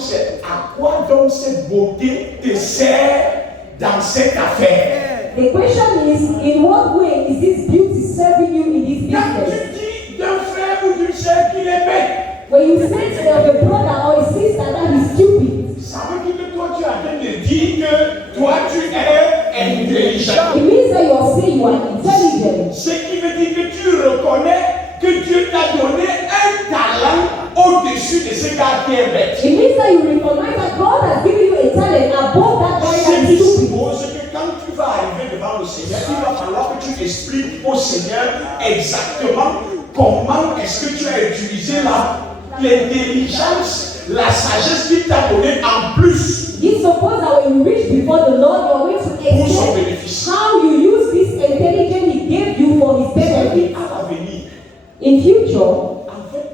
c'est à quoi donc cette beauté te sert dans cette affaire? The question is, in what way is this beauty serving you in this Quand business? tu dis d'un frère ou d'une sœur qu'il est bête, When you say to a brother or a sister that is stupid, ça veut dire que toi tu as train de dire que toi tu es intelligent. it means that you are saying you are intelligent. Ce qui veut dire que tu reconnais que Dieu t'a donné un talent au-dessus de ce gars qui est bête. It means that you recognize that God has given you a talent above that guy Ce that qui is stupid. suppose que quand tu vas arriver devant le Seigneur, il va falloir que tu expliques au Seigneur exactement comment est-ce que tu as utilisé l'intelligence, la sagesse qu'il t'a donnée en plus You suppose that when you reach before the Lord, you are going to pour son explain bénéfice. how you use this intelligence He gave you for His benefit. À l'avenir, In future, en fait,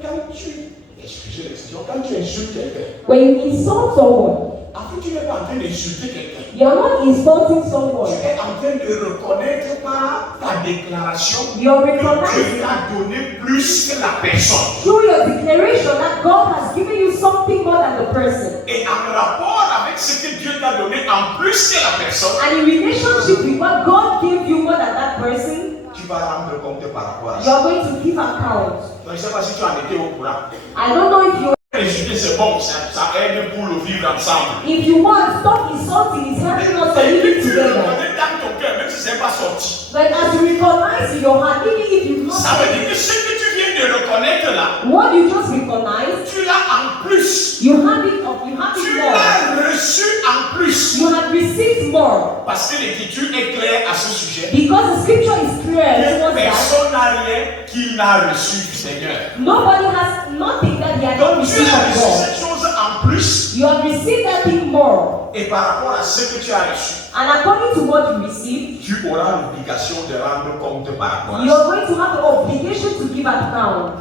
excusez l'expression, quand tu insultes quelqu'un, when you insult someone, en fait, tu n'es pas en train d'insulter quelqu'un. you are not insulting Tu someone. es en train de reconnaître par ta déclaration You are que recognizing Dieu t'a donné plus que la personne. through your declaration that God has given you something more than the person. Et en rapport avec ce que Dieu t'a donné en plus que la personne, And in relationship with what God gave you more than that person, tu vas rendre compte par rapport à you ça. are going to give account. Donc, je ne sais pas si tu en étais au courant. I don't know if you Insulter, c'est bon, ça aide pour le vivre ensemble. if you want stop insulting, it's helping us to Et live puis tu le together. reconnais dans ton cœur, même si ce n'est pas sorti. But as you recognize in your heart, even if you not Ça veut dire que ce que tu viens de reconnaître là, what you just recognize, tu l'as en plus. you have it up, you have Tu it more. l'as reçu en plus. You have received more. Parce que l'écriture est claire à ce sujet. Because the scripture is clear towards that. Personne n'a rien qu'il n'a reçu du Seigneur. Nobody has nothing that he has not Donc tu received as from reçu God. cette chose en plus. You have received that thing more. Et par rapport à ce que tu as reçu, And according to what you received, tu auras l'obligation de rendre compte par rapport à you ça. are going to have the obligation to give account.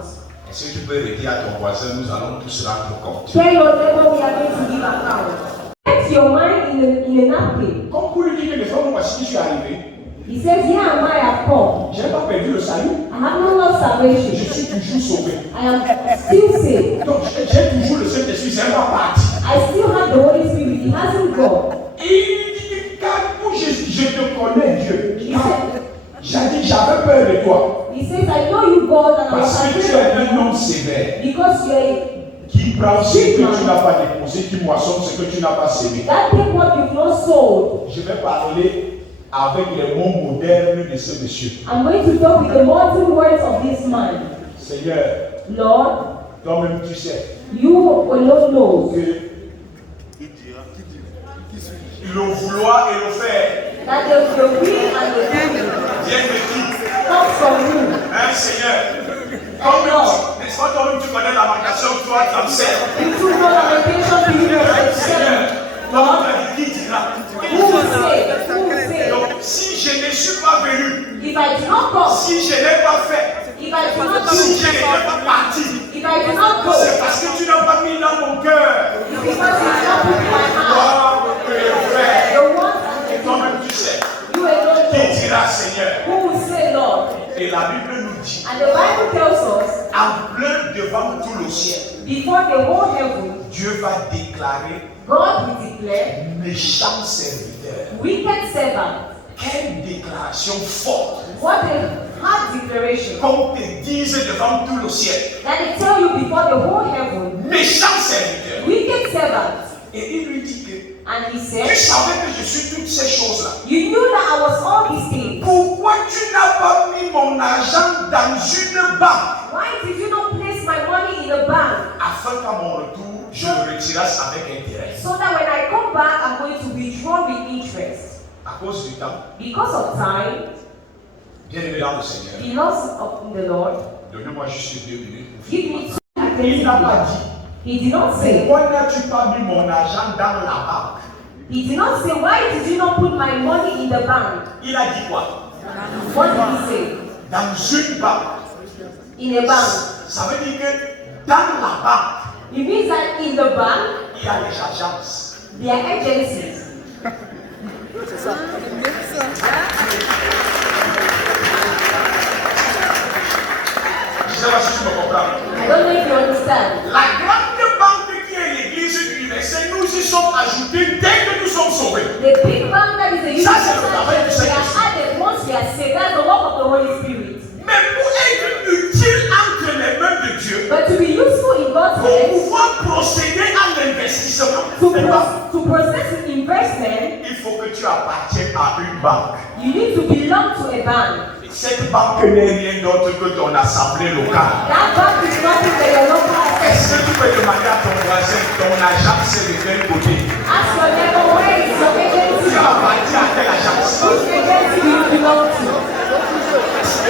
Est-ce que tu peux redire à ton voisin, nous allons tous rendre compte. Tell your neighbor we are going to give account. Set your mind in a napkin. Comme pour lui dire que les femmes, voici que je suis arrivé. He says, here am I have come. Je n'ai pas perdu le salut. I have no lost Je salvation. suis toujours sauvé. I am still saved. Donc j'ai toujours le Saint-Esprit, c'est pas parti. I still have the Holy Spirit. He hasn't gone. Et il dit, quand je te connais Dieu, j'avais peur de toi. He says, I know you, God, and I was Parce que tu afraid es of un you homme sévère. because you are Qui prend ce que tu n'as pas déposé, qui moissonne ce que tu n'as pas sémé. that take what you've not sold. Je vais parler avec les mots modernes de ce monsieur. I'm going to talk with the modern words of this man. Seigneur, Lord, toi-même tu sais you alone know que le vouloir et le faire that the will and the doing viennent de qui? comes from you. Hein, Seigneur? N'est-ce pas toi-même tu connais la lamentation, toi, ta sœur? You should know lamentation to you Seigneur, toi, tu as dit qui dira? Who will say? Who will say? Donc, si je ne suis pas venu, If I do not come, si je n'ai pas fait, if I do not si do, je n'étais pas parti, if I do not go, c'est parce que tu n'as pas mis dans mon cœur. it's because you did not put in my heart Toi, que le faire. the want Et and the toi-même tu sais. you alone Qui know. dira Seigneur? Who will say, Lord? Et la Bible nous dit, And the Bible tells us, en plein devant tout le ciel, before the whole heaven, Dieu va déclarer God will declare, méchant serviteur. wicked servant. Quelle déclaration forte. What a hard declaration. Qu'on te dise devant tout le ciel, That they tell you before the whole heaven, méchant serviteur. wicked servant. Et il lui dit que And he tu said, savais que je suis toutes ces choses-là. you knew that I was all these things. Pourquoi tu n'as pas mis mon argent dans une banque Why did you not place my money in the bank? afin qu'à mon retour, je le retirasse avec intérêt? So that when I come back, I'm going to withdraw with interest. À cause du temps, Because of time, bien aimé dans le Seigneur, because of the Lord, donnez-moi juste 2 minutes. give me two Il n'a pas attention. dit, He did not say, pourquoi n'as-tu pas mis mon argent dans la banque? he did not say, why did you not put my money in the bank? Il a dit quoi? What did he say? Dans une banque. In a bank. Ça veut dire que dans la banque, It means that in the bank, il y a les agences. there are agencies. C'est ça. Je ne sais pas si tu me comprends. I don't know if you understand. La grande banque qui est l'église universelle sommes ajoutés dès que nous sommes sauvés. The big bang that is the Ça, universal c'est le travail du church, we are Saint-Esprit. added once we are saved. That's the work of the Holy Spirit. Mais pour être utile entre les mains de Dieu, But to be useful in God's pour hands, pouvoir procéder à l'investissement, to process an investment, il faut que tu appartiennes à une banque. you need to belong to a bank. Cette banque n'est rien d'autre que ton assemblée locale. That bank is nothing but your local Est-ce assembly. que tu peux demander à ton voisin, ton agence c'est de quel côté? Ask your neighbor, where is your agency? Tu appartiens à quelle agence? Which agency do you belong to?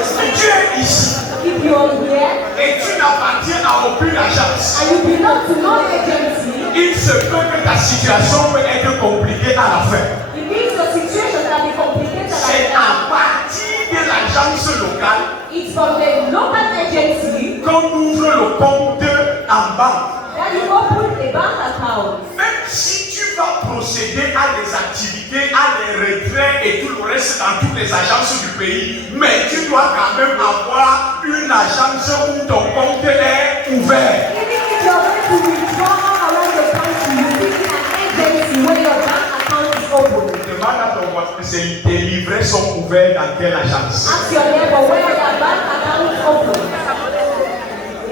Si tu es ici If you are here et tu n'appartiens à aucune agence, and you belong to no agency, il se peut que ta situation peut être compliquée à la fin. it means the situation can be complicated C'est like that. à partir de l'agence locale It's from the local agency qu'on ouvre le compte en banque. that you open a bank account. Même si tu vas procéder à des activités, à des retraits et tout le reste dans toutes les agences du pays, mais tu dois quand même avoir une agence où ton compte est ouvert. Even if you're going to withdraw around the country, you need an agency where your bank account is open. Demande à ton voisin, tes livrets sont ouverts dans quelle agence? Ask your neighbor where your bank account is open.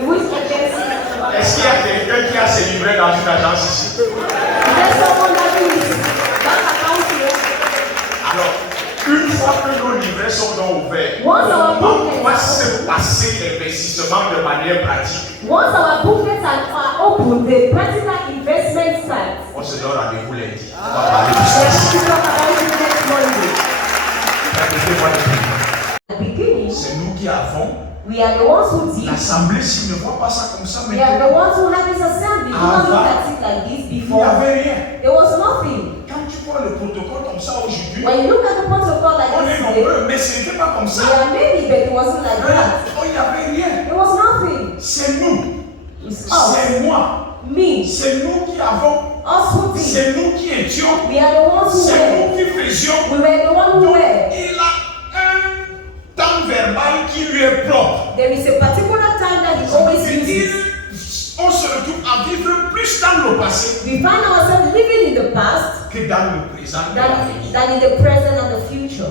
In which agency? Est-ce qu'il y a quelqu'un qui a ses livrets dans une agence ici? Is there someone that is bank account here? Alors, une fois que nos livrets sont donc ouverts, Once our comment booklets doit are se passer l'investissement de manière pratique? Once our booklets are open, the practical investment starts. On se donne rendez-vous lundi. On va parler We de are ça. going to talk about it next Monday. Répétez-moi le prix. At the beginning, C'est nous qui avons. we are the ones who did. L'assemblée, s'il ne voit pas ça comme ça, We are the maintenant, ones who had this assembly. Do not look at it like this il n'y before. avait rien. There was nothing. Quand tu vois le protocole comme ça aujourd'hui, When you look at the protocol like on est this today, nombreux, mais ce n'était pas comme we ça. are many, but it wasn't like that. Oh, il n'y avait rien. There was nothing. C'est nous. It's us, C'est moi. me, C'est nous qui avons. us who did. C'est nous qui étions. We are the ones who C'est were. nous qui faisions. We were the ones who Donc, were. il a un temps verbal qui lui est propre. There is a particular time that he always uses. On se retrouve à vivre plus dans le passé We find ourselves living in the past que dans le présent et l'avenir. than in the present and the future.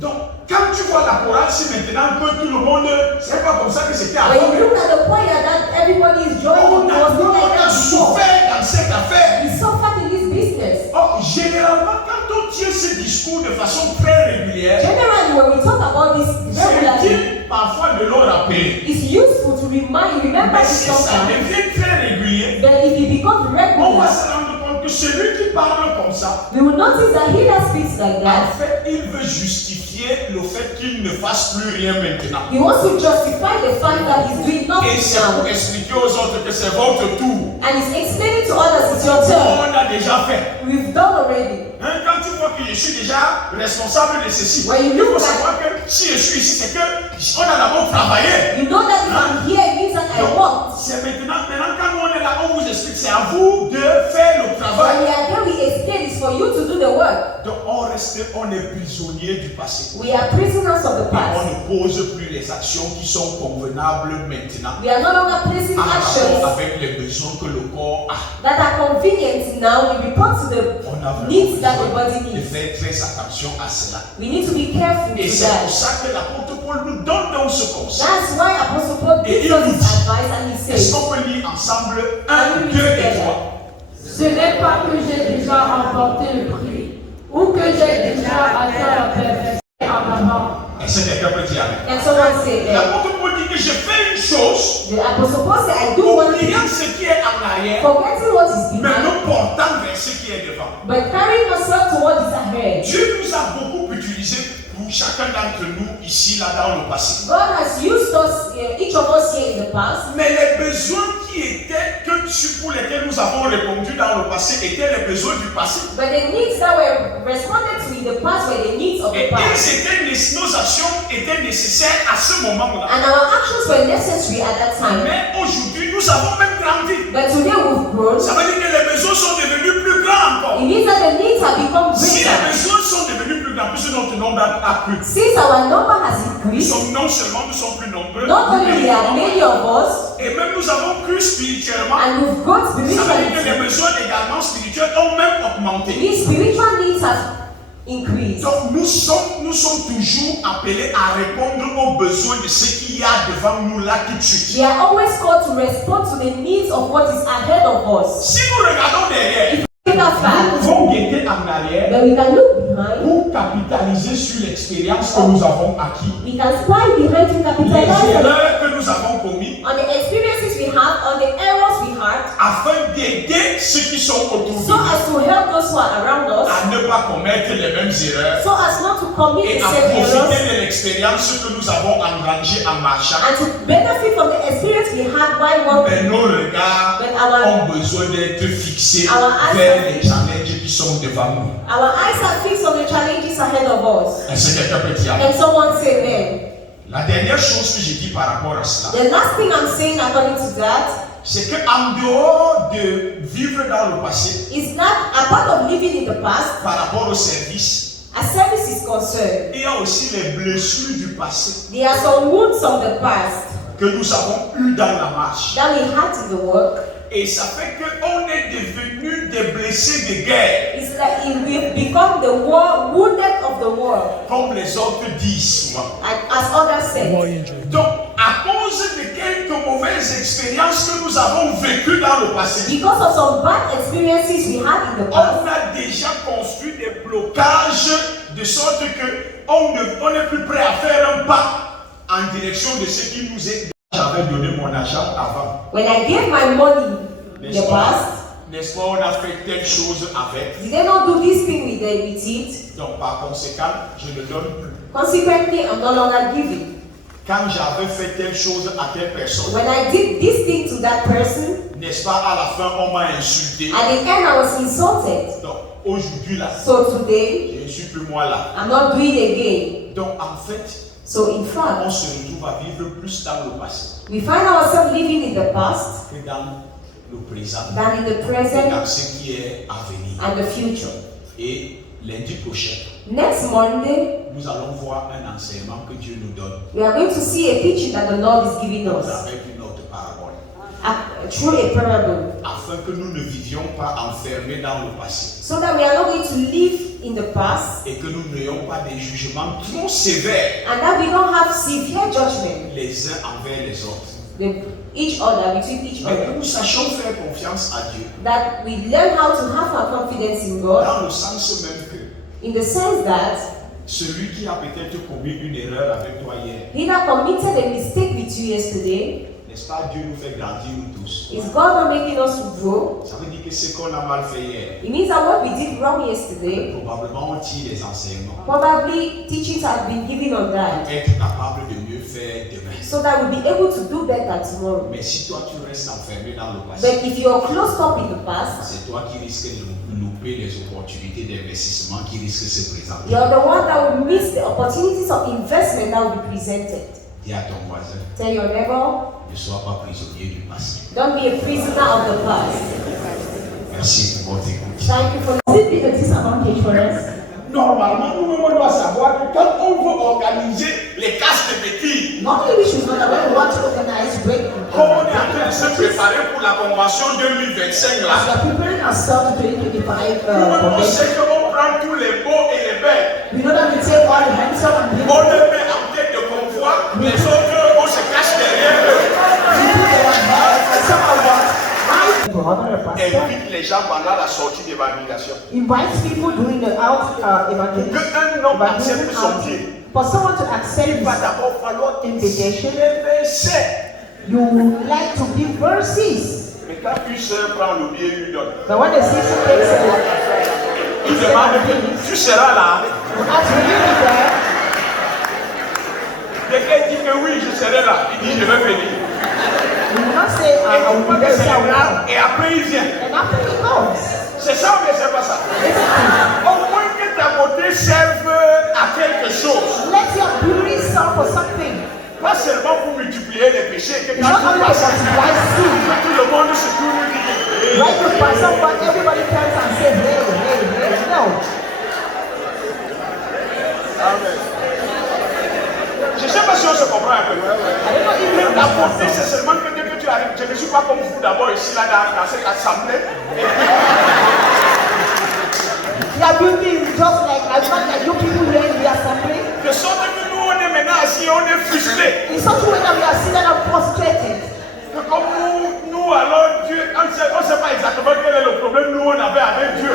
Donc, quand tu vois la chorale, si maintenant que tout le monde, c'est pas comme ça que c'était When avant. you look at the choir that everybody is joining, it was not like On a that before. souffert dans cette affaire. We suffered in this business. Oh, généralement, quand on tient ce discours de façon très régulière, Generally, when we talk about this c'est regularly, utile parfois de le rappeler. it's useful to remember Mais this si ça sometimes. devient très régulier, But if it becomes on va regular, se rendre compte que celui qui parle comme ça, we will notice that he that speaks like en that, fait, il veut justifier le fait qu'il ne fasse plus rien maintenant. he wants to justify the fact that he's doing Et nothing c'est pour now. expliquer aux autres que c'est votre tour. And he's explaining to others, it's your turn. On a déjà fait. We've done already. Hein, quand tu vois que je suis déjà responsable de ceci, When you il look faut at- savoir que si je suis ici, c'est que on a d'abord travaillé. You know that if I'm here, it means that I Donc, worked. c'est maintenant quand on est là, on vous explique, c'est à vous de faire le When travail. we are there, we explain it's for you to do the work. Donc on est prisonnier du passé. We are prisoners of the Et on past. ne pose plus les actions qui sont convenables maintenant. We are no longer placing En rapport actions avec les besoins que le corps a. that are convenient now. We report to the On a vraiment needs that the besoin body de needs. faire très attention à cela. We need to be careful Et to c'est pour that. ça que l'apôtre Paul nous donne donc ce conseil. That's why Apostle Paul gives us his advice and he Est-ce says, qu'on peut lire ensemble 1, 2 et 3? Ce n'est pas que j'ai déjà remporté le prix ou que j'ai déjà atteint la perfection en avant. Est-ce que quelqu'un peut dire amen? can someone say that? L'apôtre Paul dit que je fais une chose, The Apostle Paul said, I do one thing, oubliant ce qui est en arrière, forgetting what is mais behind, nous portant vers ce qui est devant. but carrying yourself to what is ahead. Dieu nous a beaucoup utilisé pour chacun d'entre nous ici, là, dans le passé. God has used us, each of us here in the past, Mais les besoins pour lesquels nous avons répondu dans le passé étaient les besoins du passé. but the needs that were responded to in the past were the needs of the Et past. nos actions étaient nécessaires à ce moment-là. And our actions were necessary at that time. Mais aujourd'hui, nous avons même grandi. But today we've grown. Ça veut dire que les besoins sont devenus plus grands encore. It means that the needs have become Si les greater. besoins sont devenus plus grands, puisque notre nombre a a cru. Since our number has increased, Non seulement nous sommes plus nombreux, not only we are many of us, et même nous avons cru spirituellement. and we've got Ça veut dire que les spirituality, besoins également spirituels ont même augmenté. these spiritual needs have increased. Donc nous sommes toujours appelés à répondre aux besoins de ce qu'il y a devant nous là tout de suite. We are always called to respond to the needs of what is ahead of us. Si nous regardons derrière, Take us nous back, pouvons guetter en arrière then we can look behind. pour capitaliser sur l'expérience que nous avons acquis, We can spy behind to les capitalize erreurs que nous avons commises, on the experiences we have, on the errors we had, afin d'aider ceux qui sont autour de so nous as to help those who are around us, à ne pas commettre les mêmes erreurs so as not to commit et the à same errors, profiter de l'expérience que nous avons engrangée en marchant. and to benefit from the experience we had while Mais walking. nos regards But our, ont besoin d'être fixés Our eyes vers are les challenges qui sont devant nous. our eyes are fixed on the challenges ahead of us. Est-ce que quelqu'un peut dire amen? And someone say amen. La dernière chose que j'ai dit par rapport à cela, The last thing I'm saying according to that c'est qu'en dehors de vivre dans le passé, is that apart of living in the past, par rapport au service, as service is concerned, il y a aussi les blessures du passé there are some wounds of the past que nous avons eues dans la marche. that we had in the work. Et ça fait qu'on est devenus des blessés de guerre, It's like we've become the war wounded of the war, comme les autres disent souvent. as others said. Donc, à cause de quelques mauvaises expériences que nous avons vécues dans le passé, Because of some bad experiences we had in the past, on a déjà construit des blocages de sorte qu'on n'est plus prêt à faire un pas en direction de ce qui nous est. J'avais donné mon argent avant. when I gave my money in the past, N'est-ce pas, on a fait telle chose avec. did I not do this thing with it? Donc, par conséquent, je ne donne plus. Consequently, I'm no longer giving. Quand j'avais fait telle chose à telle personne, When I did this thing to that person, n'est-ce pas, à la fin, on m'a insulté. at the end I was insulted. Donc, aujourd'hui, là, So today, je ne suis plus moi là. I'm not doing it again. Donc, en fait, So in on fact, se retrouve à vivre plus dans le passé we find ourselves living in the past que dans le présent, than in the et dans present ce qui est à venir. and the future. Et lundi prochain, Next Monday, nous allons voir un enseignement que Dieu nous donne we are going to see a teaching that the Lord is giving us avec une autre parabole, through a parable, afin que nous ne vivions pas enfermés dans le passé so that we are not going to live in the past et que nous n'ayons pas des jugements trop sévères and that we don't have severe judgment les uns envers les autres. each other, between each Mais que other. nous sachions faire confiance à Dieu That we learn how to have our confidence in God, dans le sens même que in the sense that celui qui a peut-être commis une erreur avec toi hier, he that committed a mistake with you yesterday, n'est-ce pas, Dieu nous fait grandir nous tous. is God not making us to grow? Ça veut dire que ce qu'on a mal fait hier, It means that what we did wrong yesterday, probablement on tire les enseignements. probably teachings have been given on that, Être capable de mieux faire demain. so that we'll be able to do better tomorrow. Mais si toi tu restes enfermé dans le passé, But if you're closed up in the past, c'est toi qui risques de louper les opportunités d'investissement qui risquent de se présenter. you're the one that will miss the opportunities of investment that will be presented. Dis à ton voisin, Tell your neighbor, ne sois pas prisonnier du passé. don't be a prisoner of the past. Merci pour votre écoute. Thank you for listening to this advantage for us. Normalement, nous-mêmes, on doit savoir que quand on veut organiser les castes de béquilles, Normally, we should know that when we want to organize break, comme on est en train de se préparer pour la convention 2025 as we là, are preparing ourselves to 2025 nous-mêmes, on convention, sait qu'on prend tous les beaux et les belles, we know that we take all the handsome and on beautiful, les met en tête de convoi, les autres, on se cache derrière eux. we put them on head, and some of us to honor the pastor, Invite les gens pendant la sortie d'évangélisation. invites people during the out evangelism, Qu'un homme accepte son outing. pied, For someone to accept il va this d'abord falloir invitation, les versets. you would like to give verses. Mais quand une sœur prend le billet, lui donne. But when the sister takes it, Il demande, tu seras là. you ask, will you be there? Quelqu'un dit que oui, je serai là. Il dit, je vais venir. You will not say, Et I on will voit be que there, c'est say, I will là. not. Et après, il vient. And after he goes, C'est ça ou bien c'est pas ça? Au moins que ta beauté serve à quelque chose. let your beauty serve for something. Pas seulement pour multiplier les péchés. Que It's quand not tu only passes, about why sin. que tout le monde se tourne et dit, Right to pass someone, everybody turns and says, hey, hey, hey. No. Amen. ne sais pas si on se comprend un peu. I don't know if you La beauté, understand. c'est seulement que dès que tu arrives, je ne suis pas comme vous d'abord ici, là, dans cette assemblée. Your beauty is just like as much as you people here in the assembly. De sorte que nous, on est maintenant assis, on est frustrés. In such a way that we are seated and frustrated. Que comme nous alors, Dieu, on ne sait pas exactement quel est le problème nous on avait avec Dieu.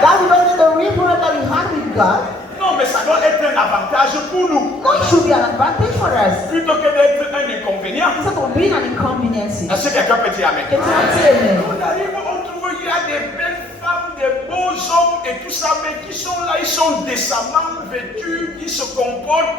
That we don't know the real problem that we had with God. Non, mais ça doit être un avantage pour nous. No, it should be an advantage for us. Plutôt que d'être un inconvénient. Instead of being an inconvenience. Est-ce que quelqu'un peut dire amen? Can someone say amen? On arrive, on trouve qu'il y a des belles femmes, des beaux hommes et tout ça, mais qui sont là, ils sont décemment vêtus, ils se comportent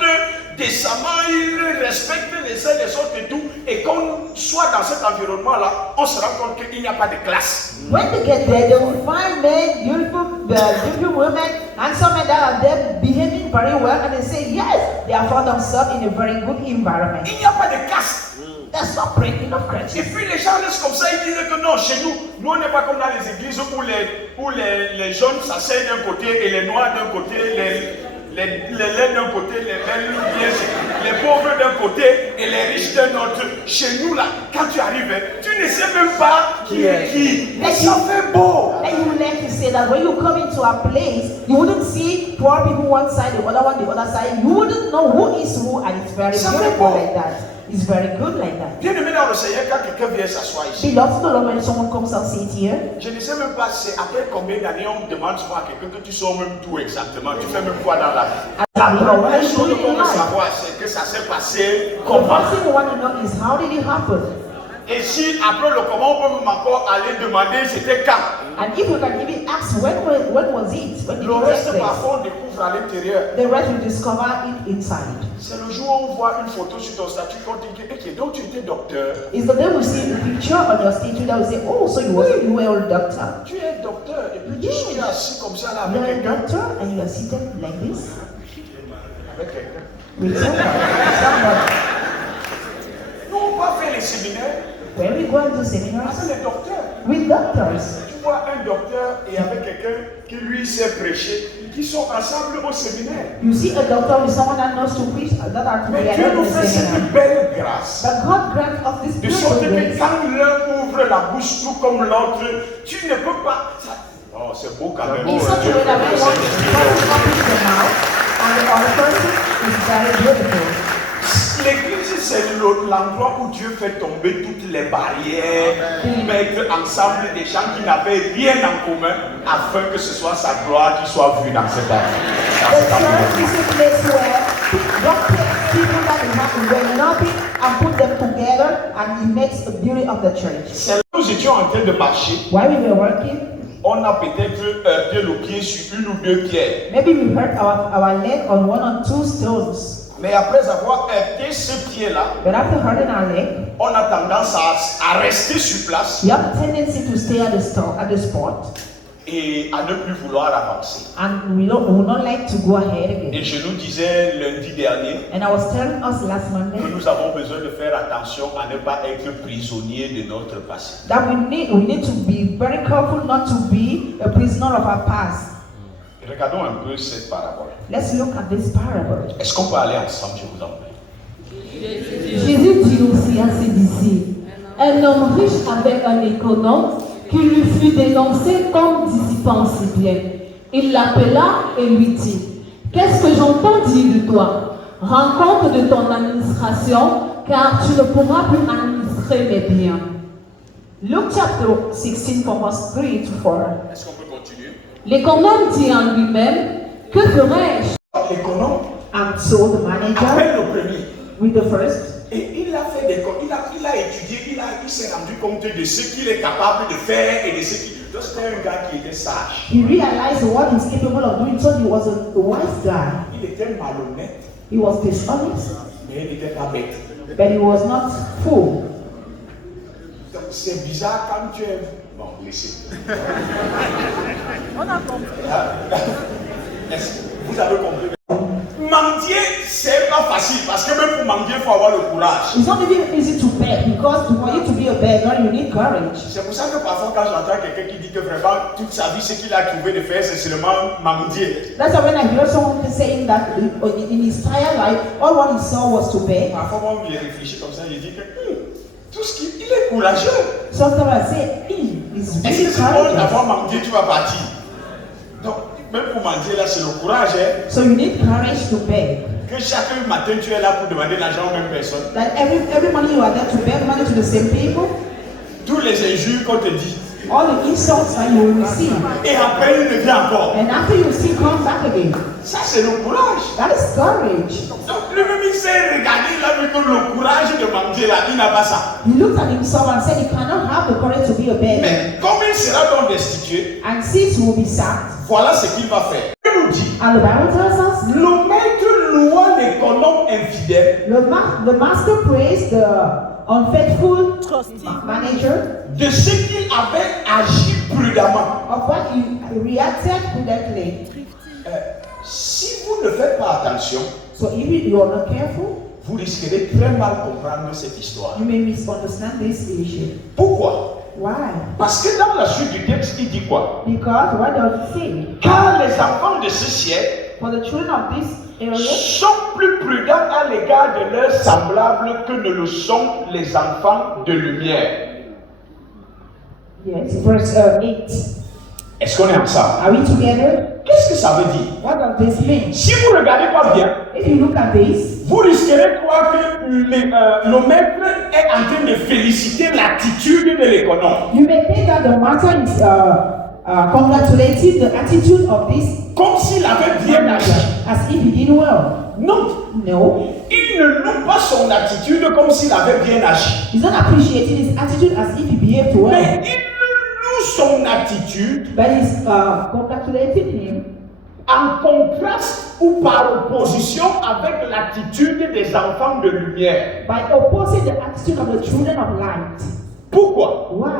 décemment, ils respectent les uns les autres et tout. Et qu'on soit dans cet environnement-là, on se rend compte qu'il n'y a pas de classe. When they get there, they will find men, beautiful women, handsome men that are there behaving very well, and they say, yes, they have found themselves in a very good environment. Il n'y a pas de caste. That's not breaking of Et crutches. puis les gens restent comme ça, ils disent que non, chez nous, on n'est pas comme dans les églises où les jaunes s'asseyent d'un côté et les noirs d'un côté, les laits d'un côté, les belles, les pauvres d'un côté et les riches d'un autre. Chez nous là, quand tu arrives, tu ne sais même pas qui est qui. Mais ça fait beau. And you learn to say that when you come into a place, you wouldn't see poor people one side, the other one the other side. You wouldn't know who is who, and it's very Ça fait beautiful beau. like that. It's very good like that. Bien aimé dans le Seigneur, quand quelqu'un vient s'asseoir ici, Beloved to the Lord, when someone comes and sits here, je ne sais même pas c'est après combien d'années on me demande souvent à quelqu'un que tu sors même tout exactement. Tu fais même quoi dans la vie? as a La Lord, première chose what qu'on in veut life? savoir, c'est que ça s'est passé The comment. first thing we want to know is how did it happen? Et si après le comment, on peut même encore aller demander c'était quand. And if we can even ask when was it? When did Le it reste, take place? parfois, on découvre à l'intérieur. The rest we discover it inside. C'est le jour où on voit une photo sur ton statut qu'on dit que okay, donc tu étais docteur. It's the day we see a picture on your statue that we say, oh, so you were a doctor. Tu es docteur et puis tu Yeah. es assis comme ça là You're avec a quelqu'un. doctor and you are seated like this Avec quelqu'un. with somebody. Nous, on va faire les séminaires When we go into seminars avec les docteurs. with doctors, Tu vois un docteur et avec quelqu'un qui lui sait prêcher, qui sont ensemble au séminaire. you see a doctor with someone that knows to preach that are Mais together Dieu in nous the fait seminar. cette belle grâce. But God grant us this De sorte beautiful que grace. quand l'un ouvre la bouche tout comme l'autre, tu ne peux pas. Oh, c'est beau quand même. In such a way that when one person opens the mouth and the other person is very beautiful. L'église, c'est l'endroit où Dieu fait tomber toutes les barrières pour mettre ensemble des gens qui n'avaient rien en commun afin que ce soit sa gloire qui soit vue dans cet The environnement. church is a place where God takes people that were nothing and put them together, and He makes the beauty of the church. C'est là où nous étions en train de marcher. While we were working, On a peut-être heurté le pied sur une ou deux pierres. maybe we hurt our leg on one or two stones. Mais après avoir heurté ce pied-là, But after hurting our leg, on a tendance à rester sur place we have a tendency to stay at the spot, et à ne plus vouloir avancer. and we would not like to go ahead again. Et je nous disais lundi dernier And I was telling us last Monday que nous avons besoin de faire attention à ne pas être prisonniers de notre passé. that we need to be very careful not to be a prisoner of our past. Regardons un peu cette parabole. Let's look at this parable. Est-ce qu'on peut aller ensemble, je vous en prie? Jésus dit aussi à ses disciples, un homme riche avait un économe qui lui fut dénoncé comme dissipant si bien. Il l'appela et lui dit, qu'est-ce que j'entends dire de toi? Rends compte de ton administration, car tu ne pourras plus administrer mes biens. Luke chapter 16 from verse 3 to 4. Est-ce qu'on peut continuer? L'économe dit en lui-même, que ferai-je? L'économe And so the manager appelle le premier. with the first, Et il a fait des il a étudié, il s'est rendu compte de ce qu'il est capable de faire et de ce qu'il. Donc c'était un gars qui était sage. he realized what he's capable of doing, so he was a wise guy. Il était malhonnête, He was dishonest, mais il n'était pas bête. but he was not fool. Donc c'est bizarre quand tu es. Bon, laissez. On a compris. Vous avez compris. Mendier, c'est pas facile parce que même pour mendier, il faut avoir le courage. It's not even easy to beg because for you to be a beggar, you need courage. C'est pour ça que parfois quand j'entends quelqu'un qui dit que vraiment toute sa vie ce qu'il a trouvé de faire c'est seulement mendier. That's why when I hear someone saying that in his entire life, all what he saw was to beg. Parfois moi je réfléchis comme ça, je dis que tout ce qu'il est courageux. Sometimes I say, he's Est-ce really que c'est bon courageous. d'avoir mendié, tu vas partir? Donc même pour mendier là c'est le courage. Hein? So you need courage to beg. Que chaque matin tu es là pour demander l'argent aux mêmes personnes. That every morning you are there to beg money to the same people. Tous les injures qu'on te dit. All the insults that you will receive. Et après il revient encore. And after you see, come back again. Ça c'est le courage. That is courage. Donc lui-même il s'est regardé, il a vu que le courage de mendier là, il n'a pas ça. He looked at himself and said he cannot have the courage to be a beggar. Mais comme il sera donc destitué, And since he will be sacked, voilà ce qu'il va faire. Il nous dit, and the Bible tells us, le maître loua l'économe infidèle the master praised the unfaithful manager de ce qu'il avait agi prudemment. of what he reacted prudently. Si vous ne faites pas attention, So if you are not careful, vous risquerez très mal comprendre cette histoire. you may misunderstand this issue. Pourquoi? Why? Parce que dans la suite du texte, il dit quoi? Because what does it say? Car les enfants de ce siècle For the children of this area sont plus prudents à l'égard de leurs semblables que ne le sont les enfants de lumière. yes, verse 8. Est-ce qu'on est ensemble? Are we together? Qu'est-ce que ça veut dire? What does this mean? Si vous ne regardez pas bien, If you look at this, vous risquerez de croire que le maître est en train de féliciter l'attitude de l'économe. you may think that the master is congratulating the attitude of this Comme s'il avait bien agi. as if he did well. Non. No, Il ne loue pas son attitude comme s'il avait bien agi. he's not appreciating his attitude as if he behaved well, Mais il loue son attitude but he's congratulating him en contraste ou par opposition avec l'attitude des enfants de lumière. by opposing the attitude of the children of light. Pourquoi? Why?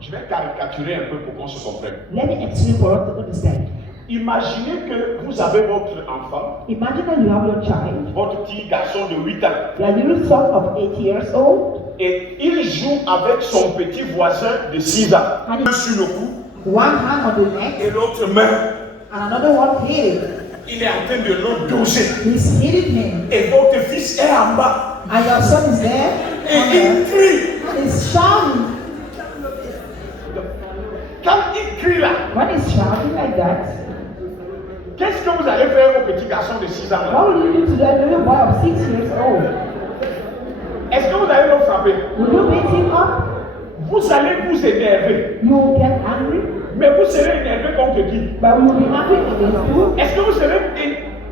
Je vais caricaturer un peu pour qu'on se comprenne. Let me explain for us to understand. Imaginez que vous avez votre enfant, Imagine that you have your child, votre petit garçon de 8 ans, your little son of 8 years old, et il joue avec son petit voisin de 6 ans. And Un sur le cou one hand on the neck et l'autre main. and another one hitting. Il est en train de le doser. He's hitting him, Et votre fils est en bas. and your son is there, Et il crie. and he's shouting. Quand il crie là, When he's shouting like that, qu'est-ce que vous allez faire au petit garçon de 6 ans là? what will you do to that little boy of 6 years old? Est-ce que vous allez le frapper? Will you beat him up? Vous allez vous énerver. You will get angry, Mais vous serez énervé contre qui? but you will be angry against you. Est-ce que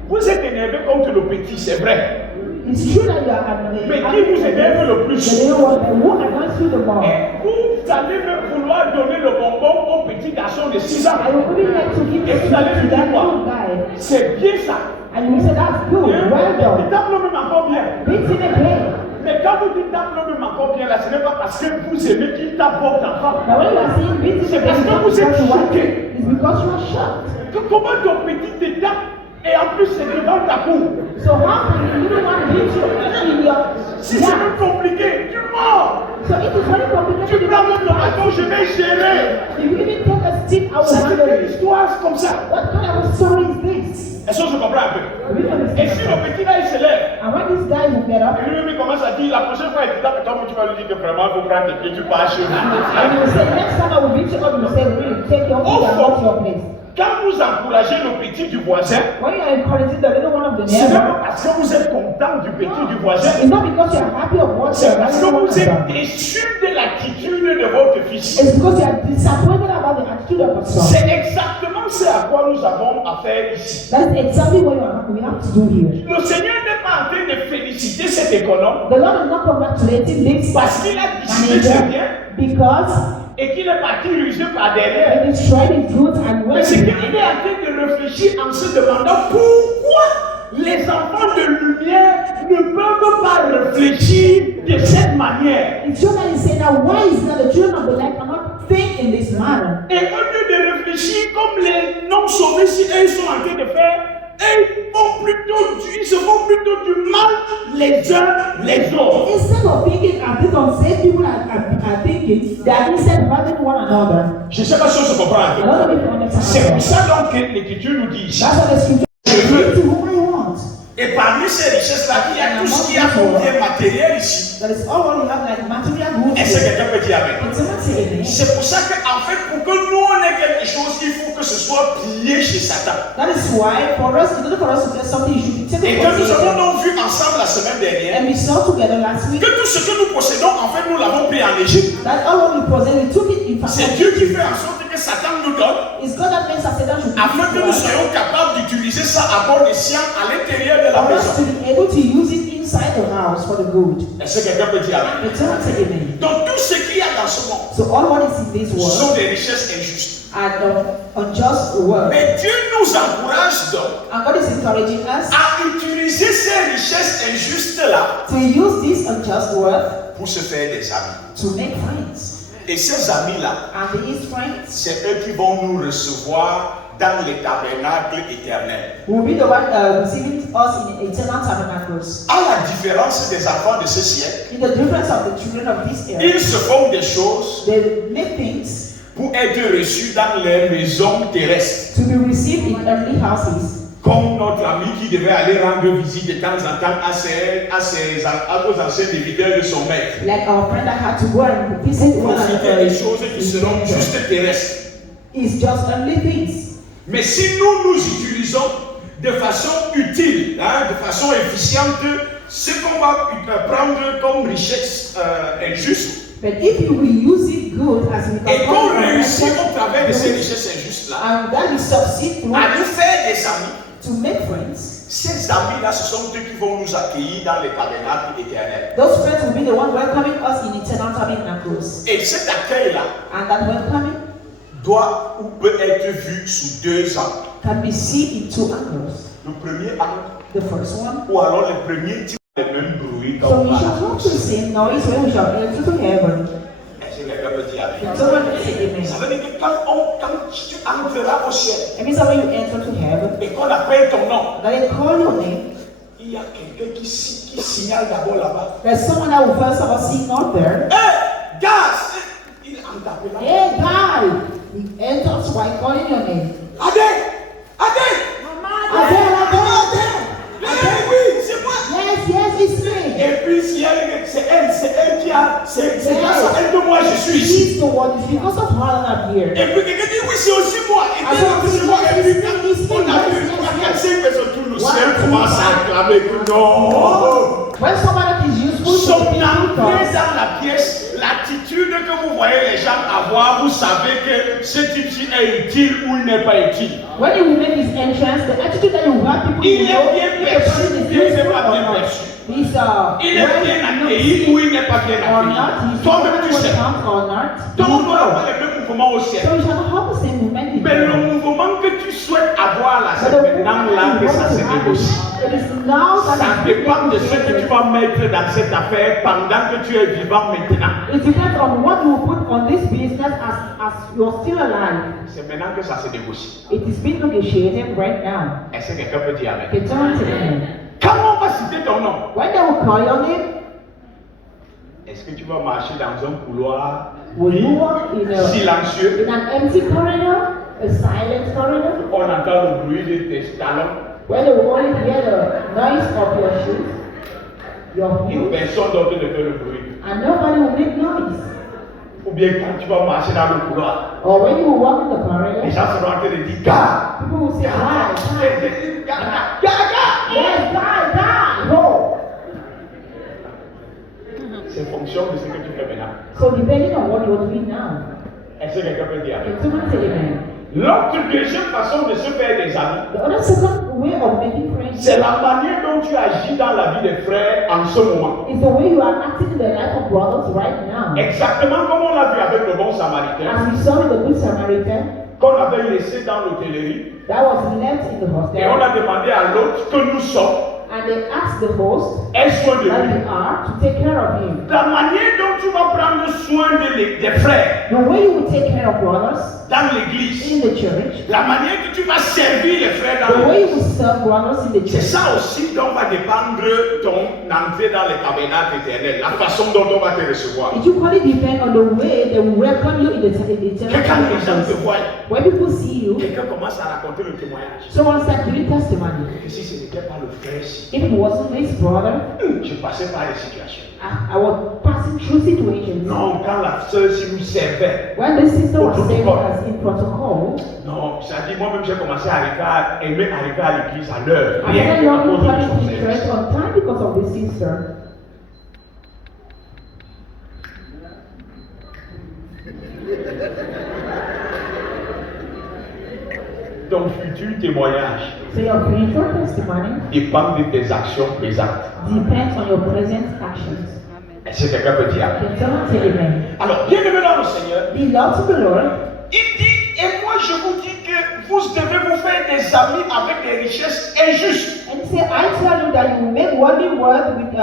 vous êtes énervé contre le petit? C'est vrai. It's true that you are angry. Mais qui vous énerve le The plus? little one, but who annoys you the more? Et vous allez même vouloir donner le bonbon au petit garçon de 6 ans. I will even like to give Et this vous allez to lui that dire quoi? little guy. C'est bien ça. And you will say, that's good, well Et done. tape-le même encore bien. Beat him again. Mais quand vous dites tape-le même encore bien, là, ce n'est pas parce que vous aimez qu'il tape votre enfant. Now when you are saying beat him C'est again, parce it's que not vous êtes because you want choqué. it. It's because you are shocked. Comment ton petit te tape et en plus c'est devant ta cour? So how can you even want to beat you in your Si c'est même compliqué, tu mords. So it is very Tu complicated. prends même le bâton, je vais gérer. If you even take a stick, I will C'est handle une it. histoire comme ça. What kind of a story is this? Est-ce que je comprends un peu? We Et understand. si le petit là il se lève, And when this guy will get up, et lui commence à dire la prochaine fois il te tape, toi tu vas lui dire que vraiment il faut prendre tes pieds, tu pars chez and vous. he will say, next time I will beat you up, you will say, really, take your feet and go to your place. Quand vous encouragez le petit du voisin, When you are encouraging the little one of the ce n'est neighbor, pas parce que vous êtes content du petit du voisin, it's not because you are happy of what c'est your parce que little one vous has êtes done. déçu de l'attitude de votre fils. It's because you are disappointed about the attitude of your son. C'est exactement ce à quoi nous avons affaire ici. That is exactly what we have to do here. Le Seigneur n'est pas en train de féliciter cet économe The Lord is not congratulating this parce qu'il a décidé de manager bien because et qu'il est parti ruser par derrière. he destroyed his goods and Mais went c'est qu'il est en train de réfléchir en se demandant pourquoi les enfants de lumière ne peuvent pas réfléchir de cette manière. It's sure that he's saying now why is that the children of the light cannot think in this manner? Et au lieu de réfléchir comme les non sauvés, si eux sont en train de faire, Et ils se font plutôt du mal les uns les autres. Instead of thinking as these unsaved people are thinking, they are instead hurting one another. Je ne sais pas si on se comprend. A lot of people understand. C'est pour ça donc que l'Écriture nous dit ici. That's what the scripture says. To whom I want. Et parmi ces richesses-là, il y a tout ce qui a comme bien matériel ici. That is all what you have like material goods. Et c'est quelqu'un peut dire avec. And someone say amen. C'est pour ça qu'en fait, pour que nous on ait quelque chose, il faut que ce soit plié chez Satan. That is why for us, in order for us to get something, you should be taken Et que nous avons donc vu ensemble la semaine dernière, and we saw together last week que tout ce que nous possédons, en fait, nous l'avons pris en Égypte. that all what we possess, we took it in C'est Dieu qui fait en sorte que Satan nous donne, It's God that makes us Satan should afin que nous soyons capables d'utiliser ça à bon escient à l'intérieur de la for us to maison. be able to use it inside the house for the good. Est-ce que quelqu'un peut dire amen? But someone say amen. Donc tout ce qu'il y a dans ce monde So all what is in this world sont des richesses injustes. are the unjust world. Mais Dieu nous encourage donc And God is encouraging us à utiliser ces richesses injustes-là to use this unjust world pour se faire des amis. to make friends. Et ces amis-là, And these friends c'est eux qui vont nous recevoir dans les tabernacles éternels. will be the one receiving us in eternal tabernacles. À la différence des enfants de ce siècle, In the difference of the children of this era, ils se font des choses they make things pour être reçus dans les maisons terrestres. to be received in earthly houses. Comme notre ami qui devait aller rendre visite de temps en temps aux anciens dévideurs de son maître. Like our friend that had to go and visit one of Profiter des choses qui seront the juste terrestres. It's just earthly things. Mais si nous utilisons de façon utile, de façon efficiente, ce qu'on va prendre comme richesse injuste, But if you will use it good as we et qu'on can réussit au travers de ces richesses injustes-là, and that we succeed through à nous faire des amis, to make friends, ces amis-là, ce sont eux qui vont nous accueillir dans les tabernacles éternels. those friends will be the one welcoming us in eternal tabernacles. Et cet accueil-là And that welcoming doit ou peut être vu sous deux angles. can be seen in two angles. Le premier angle, The first one, ou alors le premier type de même bruit so comme we shall come to the same noise when we shall enter to heaven. Est-ce que quelqu'un peut dire amen? Someone will say amen. Ça veut dire que quand tu entreras au ciel It means that when you enter to heaven, et qu'on appelle ton nom, that they call your name, il y a quelqu'un qui signale d'abord là-bas. there's someone that will first of all sing out there. Hé, gaz! Il en t'appelle là. Hey guy! He enters by calling your name. Adèle! Adèle! Adele, Eh oui, c'est moi! yes, it's me. Et puis si c'est elle qui a, c'est grâce à elle que moi je suis ici. She's the one. It's because of her that I'm here. Et puis quelqu'un dit oui, c'est aussi moi. Et puis c'est moi. Et puis on a vu 4-5 personnes, tout le ciel commence à acclamer. Non! When someone is useful Son to people, entrée dans la pièce, l'attitude que vous voyez les gens avoir, vous savez que ce type-ci est utile ou il n'est pas utile. when you will make his entrance, the attitude that you have people Il to know est bien if the person perçu, is bien useful pas or bien not. perçu. He's Il est bien accueilli ou il n'est pas bien or not. accueilli. He's Toi-même tu sais. welcome or not. Tout le monde n'aura pas les mêmes mouvements au ciel. So we shall not have the same movement in Mais le heaven. mouvement que tu souhaites avoir là, c'est But the maintenant movement là you que want ça to se have, négocie. it is now that Ça it's dépend de ce que tu negotiated. vas mettre dans cette affaire pendant que tu es vivant maintenant. It depends on what you put on this business as you're still alive. C'est maintenant que ça se négocie. It is being negotiated right now. Est-ce que quelqu'un peut dire amen? Okay, turn to the name. Quand on va citer ton nom, When they will call your name, est-ce que tu vas marcher dans un couloir will you walk in silencieux? an empty corridor, a silent corridor, On entend le bruit de tes talons. where they will only hear the noise of your shoes, your Et heels, personne d'autre ne fait le bruit. and nobody will make noise. Ou bien quand tu vas marcher dans le couloir, Or when you will walk in the les corridor, gens seront en train de dire gars. people will say, hi, hi. Gaga! Yes, die, go. C'est fonction de ce que tu fais maintenant. So depending on what you want to be now, Est-ce que quelqu'un peut dire amen? can someone say amen? L'autre deuxième façon de se faire des amis, The other second way of making friends c'est la manière dont tu agis dans la vie des frères en ce moment. is the way you are acting in the life of brothers right now. Exactement comme on l'a vu avec le bon samaritain, As we saw in the Good Samaritan, qu'on avait laissé dans l'hôtellerie, that was left in the et on hostel, a demandé à l'autre que nous sommes, and they asked the host aie soin de that lui. we are to take care of him. La manière dont tu vas prendre soin des frères, The way you will take care of brothers dans l'église, in the church, la manière que tu vas servir les frères dans the way l'église, you serve brothers in the c'est church. ça aussi dont va dépendre ton entrée dans le tabernacle éternel, la façon dont on va te recevoir. It equally depends on the way they welcome you in the eternal Quand les gens te kingdom. voient, When people see you, quelqu'un commence à raconter le témoignage. someone start giving testimony. Que si ce n'était pas le frère, si If it wasn't his brother, je passais par les situations. I was passing through situations. Non, quand la sœur si nous servait, When the sister was Protocol. serving us in protocol, non, ça dit moi-même j'ai commencé à aimer arriver à l'église à l'heure. I Rien started que à learning cause de coming son to service. church on time because of this sister. Ton futur témoignage So your future testimony dépend de tes actions présentes. depends on your present actions. Est-ce que quelqu'un peut dire amen? Can someone say amen? Alors, bien aimé dans le Seigneur, Beloved to the Lord, il dit, et moi je vous dis que vous devez vous faire des amis avec des richesses injustes, and he said, I tell you that you will make worldly wealth with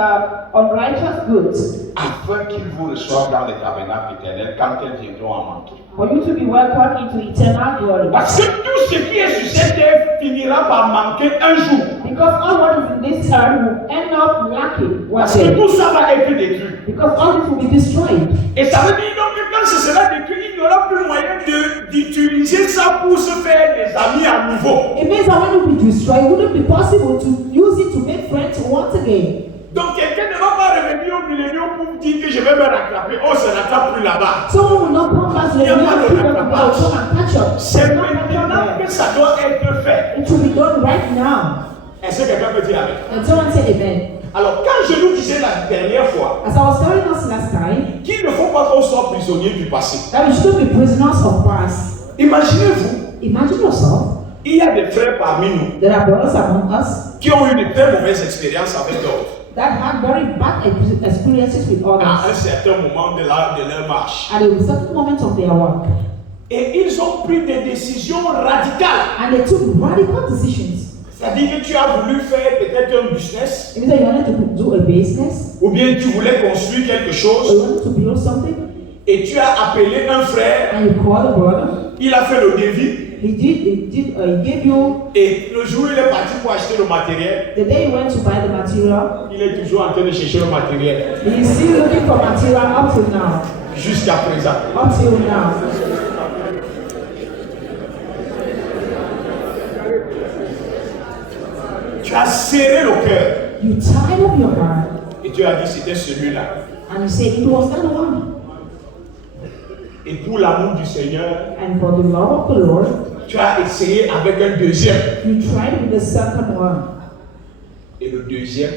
unrighteous goods, afin qu'ils vous reçoivent dans le tabernacle éternel quand elles viendront à manquer. for you to be welcomed into eternal glory. Parce que tout ce qui est sur cette terre finira par manquer un jour. Because all what is in this earth will end up lacking one Parce que day. tout ça va être détruit. Because all this will be destroyed. Et ça veut dire donc que quand ce sera détruit, il n'y aura plus moyen d'utiliser ça pour se faire des amis à nouveau. It means that when it will be destroyed, it wouldn't be possible to use it to make friends once again. Donc quelqu'un ne va pas revenir au millénium pour me dire que je vais me rattraper. Oh, ça n'attrape plus là-bas. Someone will not come back to the Yeah, real but- people and they'll come and catch up. C'est Not catch up maintenant there. que ça doit être fait. It will be done right now. Est-ce que quelqu'un peut dire amen? And someone said amen. Alors, quand je nous disais la dernière fois As I was telling us last time, qu'il ne faut pas qu'on soit prisonnier du passé, that we shouldn't be prisoners of past. imaginez-vous, Imagine yourself, il y a des frères parmi nous there are brothers among us qui ont eu de très mauvaises expériences avec d'autres that had very bad experiences with à un others certain moment de leur marche. at a certain moment of their work. Et ils ont pris des décisions radicales. And they took radical decisions. C'est-à-dire que tu as voulu faire peut-être un business, It means that you wanted to do a business, ou bien tu voulais construire quelque or chose, you wanted to build something, et tu as appelé un frère, and you call a brother. il a fait le devis, He gave you, et le jour où il est parti pour acheter le matériel, the day you went to buy the material, il est toujours en train de chercher le matériel, he is still looking for material up till now. jusqu'à présent. Up till now. Tu as serré le cœur, You tied up your heart, et tu as dit c'était celui-là. and you said it was that one. Et pour l'amour du Seigneur, And for the love of the Lord, tu as essayé avec un deuxième. you tried with the second one. Et le deuxième,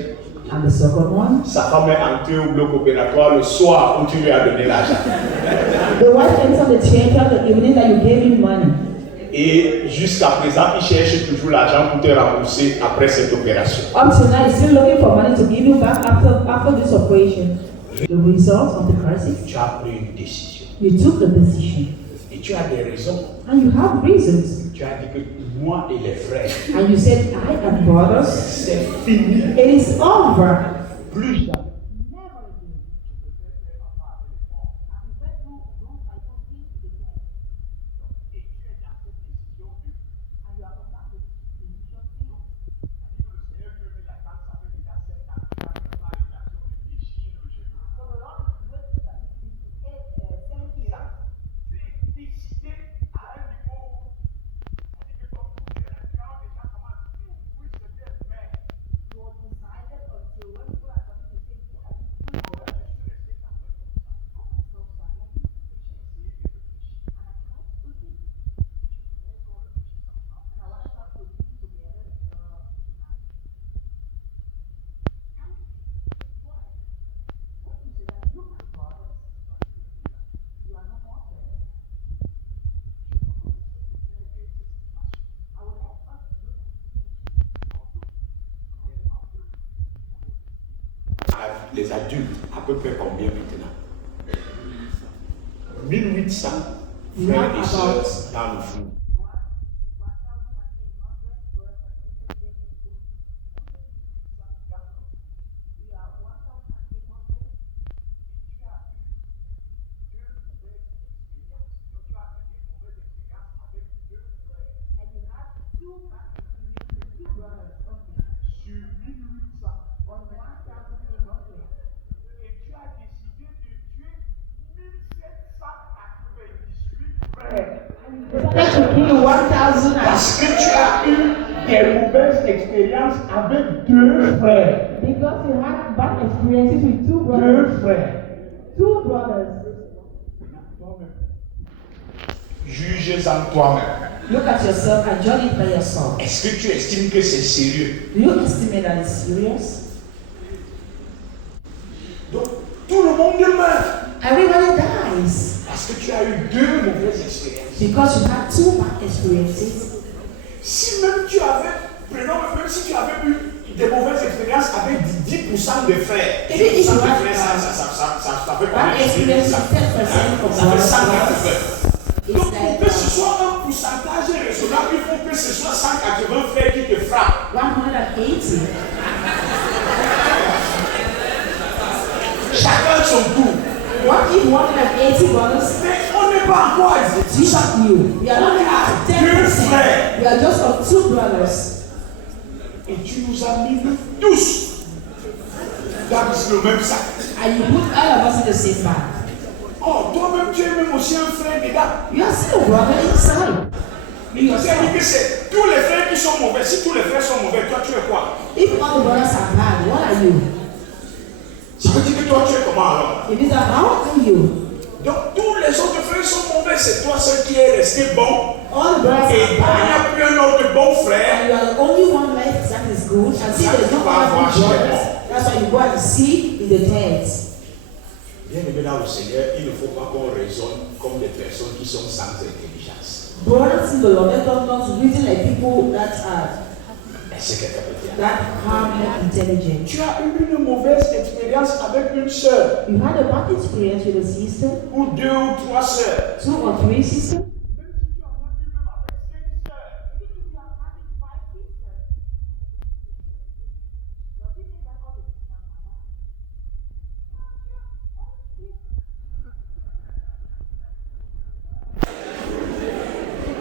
And the second one, sa femme est entrée au bloc opératoire le soir où tu lui as donné l'argent. the wife entered the theater the evening that you gave him money. Et jusqu'à présent, il cherche toujours l'argent pour te rembourser après cette opération. Up till now, he's still looking for money to give you back after this operation. The result of the crisis, Tu as pris une décision. you took the decision. Et tu as des raisons. And you have reasons. Tu as dit que moi et les frères, And you said, I and brothers, c'est fini. it is over. Plus jamais. Les adultes, à peu près combien maintenant? 1800 frères et sœurs dans le fond. Sur 1800. Et tu as décidé de tuer 1798 frères. Let's kill 1,000 Parce que tu as eu des mauvaises expériences avec deux frères. because you had bad experiences with two brothers. Deux frères. Two brothers. Juges-en toi-même. Look at yourself and judge it by yourself. Est-ce que tu estimes que c'est sérieux? Do you estimate that it's serious? Donc, tout le monde meurt. Everybody dies Parce que tu as eu deux mauvaises expériences. because you had two bad experiences. Si même tu avais, même si tu avais eu des mauvaises expériences avec 10% de frères, 10% de frères, ça fait One experience is 10% of Ça fait 180. brothers. Donc, pour que ce soit un pourcentage raisonnable, il faut que ce soit 180 frères qui te frappent. 180. Chacun son tour. What if 180 brothers Mais on n'est pas encore à 10. shot you? We are not at 10%. We are just of two brothers. Et tu nous as mis tous dans le même sac. And you put all of us in the same bag. Oh, toi-même, tu es même aussi un frère dedans. You are still a brother inside. Il nous a dit que c'est tous les frères qui sont mauvais. Si tous les frères sont mauvais, toi tu es quoi? If all the brothers are bad, what are you? Ça veut dire que toi tu es comment alors? It means that how are you? Donc tous les autres frères sont mauvais, c'est toi seul qui est resté bon. All the brothers Et il n'y are bad. a plus un autre bon frère. And you are the only one left that is good. And see, there's no other good brothers. That's why you go and see in the tents. Bien aimé dans le Seigneur, il ne faut pas qu'on raisonne comme des personnes qui sont sans intelligence. Brothers in the Lord, let us not reason like people that are Est-ce que quelqu'un peut dire? that have more intelligence. Tu as eu une mauvaise expérience avec une sœur, You had a bad experience with a sister, ou deux ou trois sœurs. 2 or 3 sisters.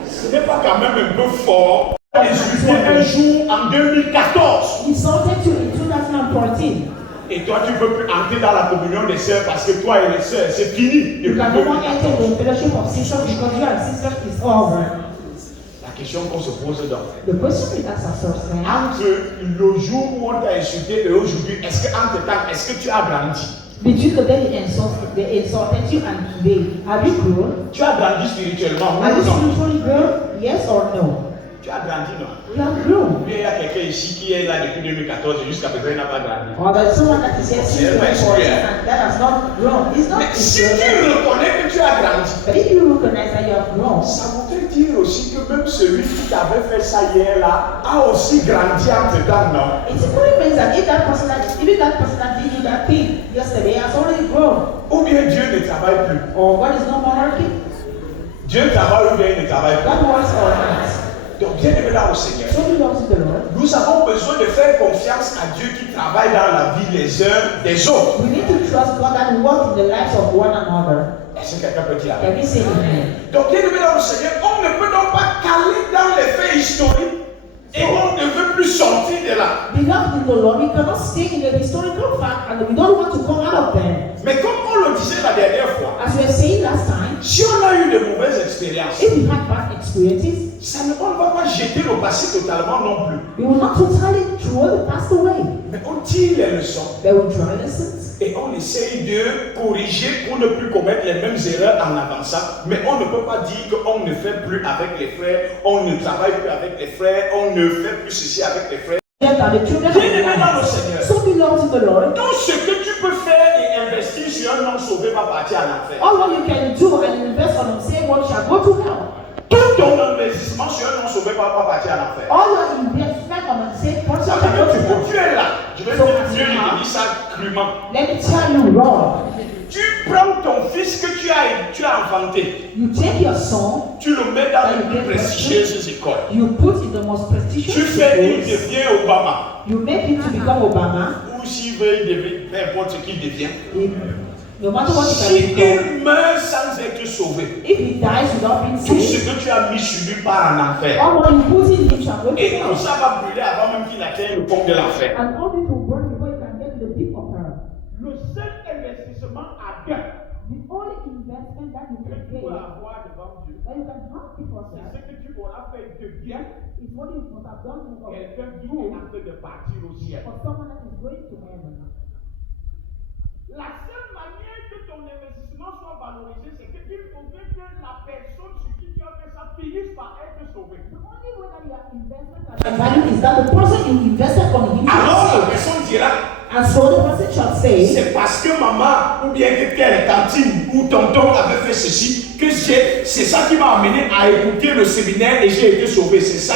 Ce n'est pas quand même un peu fort d'insulter un jour en 2014. Insulted you in 2014. Et toi, tu ne peux plus entrer dans la communion des sœurs parce que toi et les sœurs, c'est fini. You can no more enter the fellowship of sisters because you and sisters is over. La question qu'on se pose donc, The question we ask ourselves now, entre le jour où on t'a insulté et aujourd'hui, est-ce que entre temps, est-ce que tu as grandi? between the day they insulted you and today, have you grown? Tu as grandi spirituellement, Are you oui ou non? spiritually grown? Yes or no? Tu as grandi, non? You have grown. Il y a quelqu'un ici qui est là depuis 2014 et jusqu'à présent il n'a pas grandi. Or there's someone that is here since Yeah, but 2014 yeah. and that has not grown. It's not Mais si tu spiritual. reconnais que tu as grandi, But if you recognize that you have grown, ça voudrait dire aussi que même celui qui t'avait fait ça hier là a aussi grandi entre temps, non? it simply means that if that person that did you that thing yesterday has already grown, Ou bien Dieu ne travaille plus. or God is no more working, Dieu travaille ou bien il ne travaille God plus. works or not. Donc bien aimé dans le Seigneur, So belongs to the Lord. nous avons besoin de faire confiance à Dieu qui travaille dans la vie les uns des autres. We need to trust God and work in the lives of one another. Est-ce que quelqu'un peut dire amen? Can we say amen? Donc bien aimé dans le Seigneur, on ne peut donc pas caler dans les faits historiques et on ne veut plus sortir de là. Beloved in the Lord, we cannot stay in the historical fact and we don't want to come out of them. Mais comme on le disait la dernière fois, As we were saying last time, si on a eu de mauvaises expériences, if we had bad experiences, ça ne on ne va pas jeter le passé totalement non plus. we will not totally throw the past away. Mais on tire les leçons They will draw lessons. et on essaye de corriger pour ne plus commettre les mêmes erreurs en avançant. Mais on ne peut pas dire qu'on ne fait plus avec les frères, on ne travaille plus avec les frères, on ne fait plus ceci avec les frères. Yet are the children of Bien-aimé dans le God. Seigneur, So belong to the Lord. tout ce que tu peux faire et investir sur un homme sauvé va partir en enfer. All what you can do and invest on the same one shall go to hell. Tout ton investissement sur un homme sauvé va partir en enfer. All your investment on the same person Ça shall go veut to dire que hell. tu es là. Je vais te dire, je te dis ça crûment. Let me tell you wrong. Tu prends ton fils que tu as enfanté, You take your son, tu le mets dans les plus prestigieuses écoles. you put in the most prestigious Tu fais, il schools, devient Obama. you make him to become Obama. Ou s'il veut, il devient, peu importe ce qu'il devient. No matter what Si you can do, il meurt sans être sauvé, if he dies without being tout ce saved, que tu as mis sur lui part en enfer. all what you put in him shall go to Et tout hell. ça va brûler avant même qu'il atteigne le fond de l'enfer. And all this will burn before you can get to the deep of hell. Le seul investissement à gain The only investment that you que can tu get, peux that avoir devant Dieu, you can have before c'est God, ce que tu auras fait de bien is what you must have done to quelqu'un qui est en train de partir au ciel. for someone that is going to heaven. La seule manière que ton investissement soit valorisé, c'est qu'il faudrait que la personne sur qui tu as fait ça finisse par être sauvée. The only way that your investment has value is that the person you invested on him Alors la shall personne dira, say. And so the person shall say, c'est parce que maman ou bien que telle tantine ou tonton avait fait ceci que c'est ça qui m'a amené à écouter le séminaire et j'ai été sauvé. Ça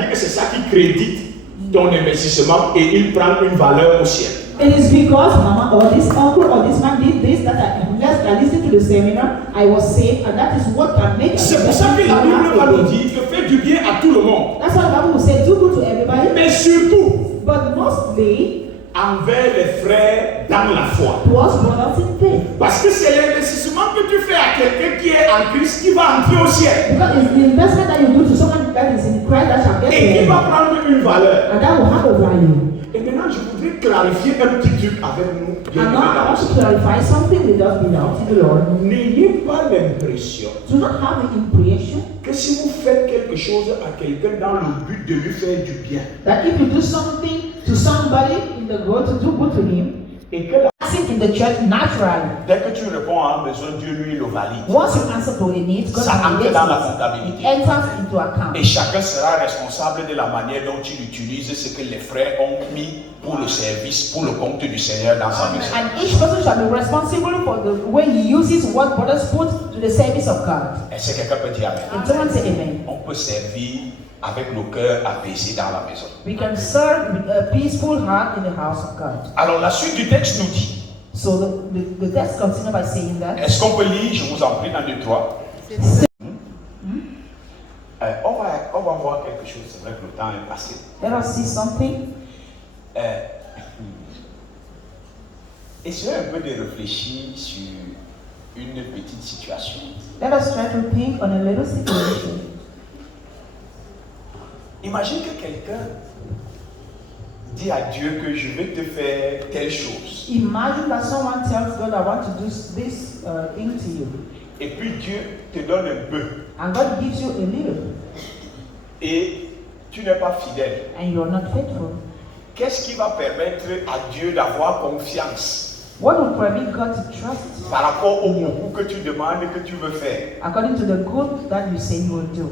dit que c'est ça qui crédite ton investissement et il prend une valeur au ciel. it is because mama or this uncle or this man did this that I listened to the seminar, I was saved, and that is what can make C'est pour ça que la Bible va nous dire que fais du bien à tout le monde, That's why the Bible will say, do good to everybody, mais surtout but mostly envers les frères dans la foi. towards brothers in faith. Parce que c'est l'investissement que tu fais à quelqu'un qui est en Christ qui va entrer au ciel Because it's the investment that you do to someone that is in Christ that shall get to et qui heaven, va prendre une valeur. and that will have a value. Et maintenant, je voudrais clarifier un petit truc avec nous. And now I want to clarify something with us belong to the Lord. N'ayez pas l'impression Do not have the impression que si vous faites quelque chose à quelqu'un dans le but de lui faire du bien that if you do something to somebody in the world to do good to him, et que la- acting in the church naturally. dès que tu réponds à un besoin, Dieu lui le valide. Once you answer to a need, God Ça entre validates dans la it. It comptabilité. enters into account. Et chacun sera responsable de la manière dont il utilise ce que les frères ont mis pour le service, pour le compte du Seigneur dans sa maison. And each person shall be responsible for the way he uses what brothers put to the service of God. Est-ce que quelqu'un peut dire Amen? And someone say amen. On peut servir avec nos cœurs apaisés dans la maison. We can serve with a peaceful heart in the house of God. Alors la suite du texte nous dit, So the text continues by saying that. est-ce qu'on peut lire, je vous en prie, dans 2, 3. On va voir quelque chose, c'est vrai que le temps est passé. Let us see something. Essayez un peu de réfléchir sur une petite situation. Let us try to think on a little situation. Imagine que quelqu'un dit à Dieu que je vais te faire telle chose. Imagine that someone tells God, I want to do this thing to you. Et puis Dieu te donne un peu. And God gives you a little. Et tu n'es pas fidèle. And you're not faithful. Qu'est-ce qui va permettre à Dieu d'avoir confiance What will permit God to trust par rapport au beaucoup que tu demandes que tu veux faire? according to the good that you say you will do,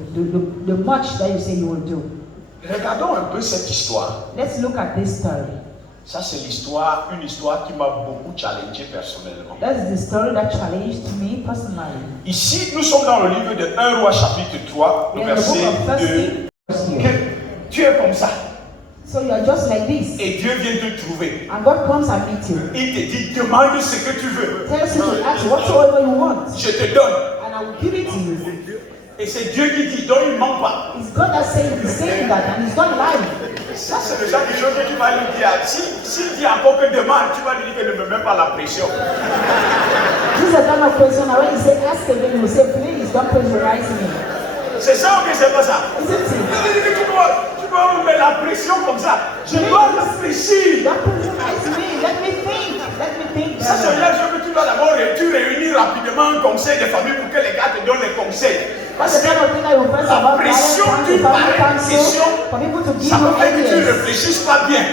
the much that you say you will do? Regardons un peu cette histoire. Let's look at this story. Ça, c'est une histoire qui m'a beaucoup challengé personnellement. That's the story that challenged me personally. Ici, nous sommes dans le livre de 1 Roi chapitre 3, le In the book verset of 1 2. Kings, Que tu es comme ça. so you are just like this. Et Dieu vient te trouver. And God comes and meets you. Il te dit, demande ce que tu veux. Tells you to ask whatsoever you want. Je te donne. And I will give it to you. Et c'est Dieu qui dit, donc il ne ment pas. It's God that he's saying that and he's not lying. Ça, c'est le genre de choses que tu vas lui dire. S'il dit encore que demande, tu vas lui dire que ne me mets pas la pression. This is a kind of question that when you say ask again, you say please don't pressurize me. C'est ça ou bien c'est pas ça? Isn't it? Tu dois me mettre la pression comme ça. Je dois réfléchir. Don't pressurize me. Let me think. Let me think. Ça, c'est la chose que tu dois d'abord réunir rapidement un conseil de famille pour que les gars te donnent les conseils. That's the kind of thing that you first La about pression family d'une pareille council pression, for people to give ça you peut faire que tu ne ideas. réfléchisses pas bien.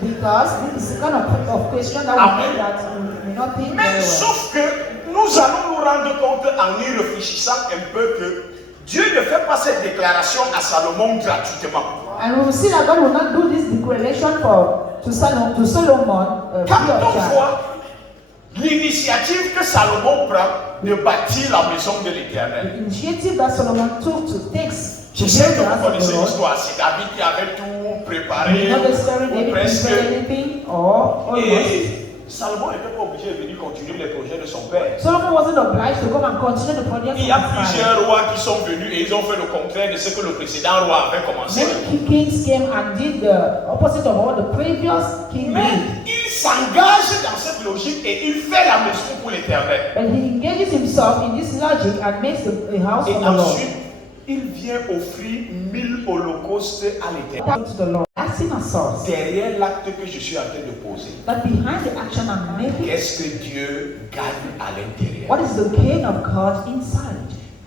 Because this is the kind of question that will make that you may not think Mais very well. sauf que nous allons nous rendre compte en y réfléchissant un peu que Dieu ne fait pas cette déclaration à Salomon gratuitement. And we will see that God will not do this declaration to Solomon Quand free of on charge. voit l'initiative que Salomon prend de bâtir la maison de l'Éternel. The initiative that Solomon took to take Je sais que vous connaissez l'histoire, c'est David qui avait tout préparé, You know the story, ou David presque. didn't say anything or almost. Et Salomon n'était pas obligé de venir continuer les projets de son père. Solomon wasn't obliged to come and continue the project. Il y a plusieurs rois qui sont venus et ils ont fait le contraire de ce que le précédent roi avait commencé. Many kings came and did the opposite of what the previous king Mais did. il s'engage dans cette logique et il fait la maison pour l'Éternel. But he engages himself in this logic and makes a house Et for the Lord. ensuite, il vient offrir 1000 holocaustes à l'Éternel. Back to the Lord. Asking a source. Derrière l'acte que je suis en train de poser, But behind the action I'm making, qu'est-ce que Dieu gagne à l'intérieur? what is the gain of God inside?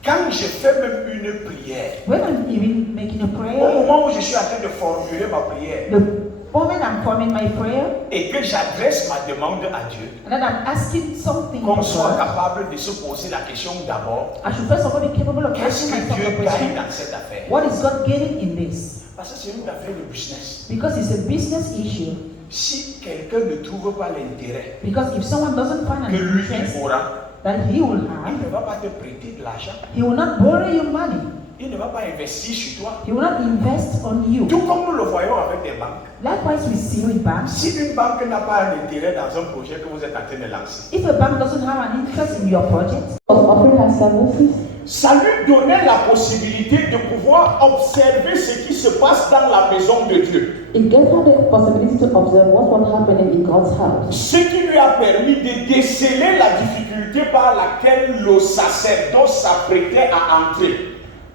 Quand je fais même une prière, When I'm even making a au prayer, moment où je suis en train de formuler ma prière the moment I'm forming my prayer, et que j'adresse ma demande à Dieu, and then I'm asking something qu'on from soit God, capable de se poser la question d'abord, I should first of all be capable of qu'est-ce asking que myself Dieu the gagne question, dans cette affaire? what is God gaining in this? Parce que c'est une affaire de business. Because it's a business issue. Si quelqu'un ne trouve pas l'intérêt Because if someone doesn't find an que lui interest il aura, that he will il have, ne va pas te prêter de l'argent, he will not borrow your money. il ne va pas investir sur toi. He will not invest on you. Tout comme nous le voyons avec des banques. Likewise, we see with banks. Si une banque n'a pas un intérêt dans un projet que vous êtes en train de lancer, If a bank doesn't have an interest in your project, of offering her services. ça lui donnait la possibilité de pouvoir observer ce qui se passe dans la maison de Dieu. It gave her the possibility to observe what was happening in God's house. Ce qui lui a permis de déceler la difficulté par laquelle le sacerdoce s'apprêtait à entrer,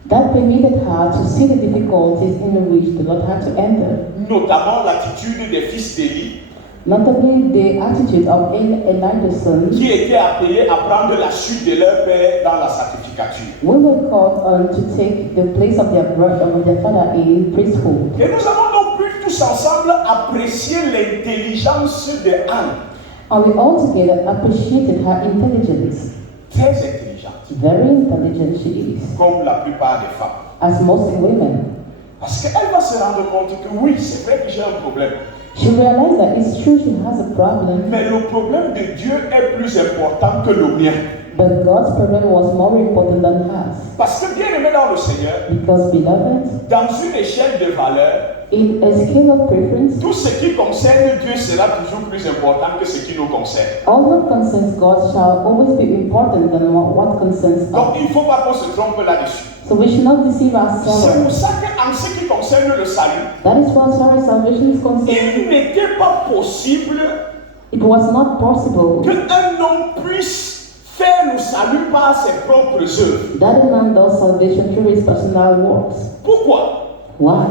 That permitted her to see the difficulties in which the Lord had to enter, notamment l'attitude des fils d'Élie notably the attitude of Elijah's sons, qui étaient appelés à prendre la suite de leur père dans la sacrificature. who were called on to take the place of their brother, of their father in priesthood. Et nous avons donc pu tous ensemble apprécier l'intelligence de Anne, And we all together appreciated her intelligence. très intelligente, Very intelligent she is, comme la plupart des femmes. as most women. Parce qu'elle va se rendre compte que oui, c'est vrai que j'ai un problème, She realized that it's true she has a problem, mais le problème de Dieu est plus important que le mien. but God's problem was more important than hers. Parce que bien aimé dans le Seigneur, Because, beloved, dans une échelle de valeur, in a scale of preference, tout ce qui concerne Dieu sera toujours plus important que ce qui nous concerne. all that concerns God shall always be important than what concerns Donc us. il ne faut pas qu'on se trompe là-dessus. So we should not deceive C'est pour ourselves. ça qu'en ce qui concerne le salut, That is why as far as salvation is concerned, il n'était pas possible it was not possible qu'un homme puisse faire le salut par ses propres œuvres. that a man does salvation through his personal works. Pourquoi? Why?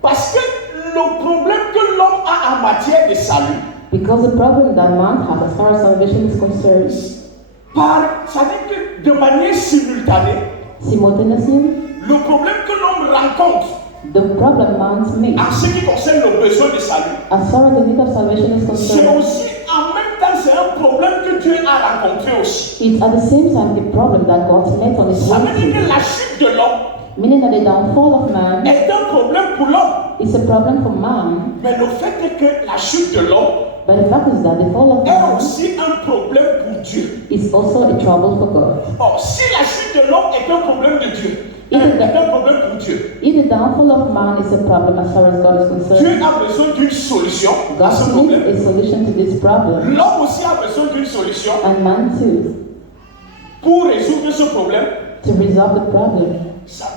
Parce que le problème que l'homme a en matière de salut, Because the problem that man has as far as salvation is concerned, ça veut dire que de manière simultanée, simultaneously, le problème que l'homme rencontre the problem man makes en ce qui concerne le besoin de salut, as far as the need of salvation is c'est concerned, aussi en même temps c'est un problème que Dieu a rencontré aussi. it's at the same time the problem that God met on his Ça veut dire way que la chute de l'homme to, meaning that the downfall of man est un problème pour l'homme. is a problem for man, Mais le fait est que la chute de l'homme but the fact is that the fall of est man aussi un problème pour Dieu. is also a trouble for God. Or, si la chute de l'homme est un problème de Dieu, est un problème pour Dieu, If the downfall of man is a problem as far as God is concerned, Dieu a besoin d'une solution à ce God needs problème. a solution to this problem, L'homme aussi a besoin d'une solution and man too, pour résoudre ce problème. to resolve the problem.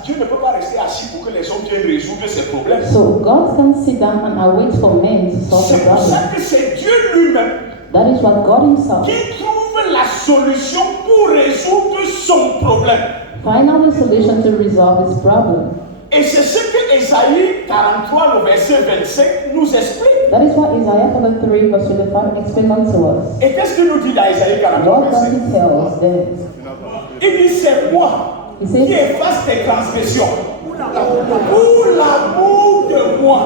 Dieu ne peut pas rester assis pour que les hommes viennent résoudre ces problèmes. So God can sit down and await for men to solve the C'est pour ça problem. que c'est Dieu lui-même That is what God himself qui trouve la solution pour résoudre son problème. find the solution to resolve his problem. Et c'est ce que Ésaïe 43, le verset 25 nous explique. That is what Isaiah 43 verse 25 explains unto us. Et qu'est-ce qu'il nous dit dans Ésaïe 43, What does verset? he tell us there? Il dit, c'est moi He qui says, efface tes transgressions pour l'amour de moi.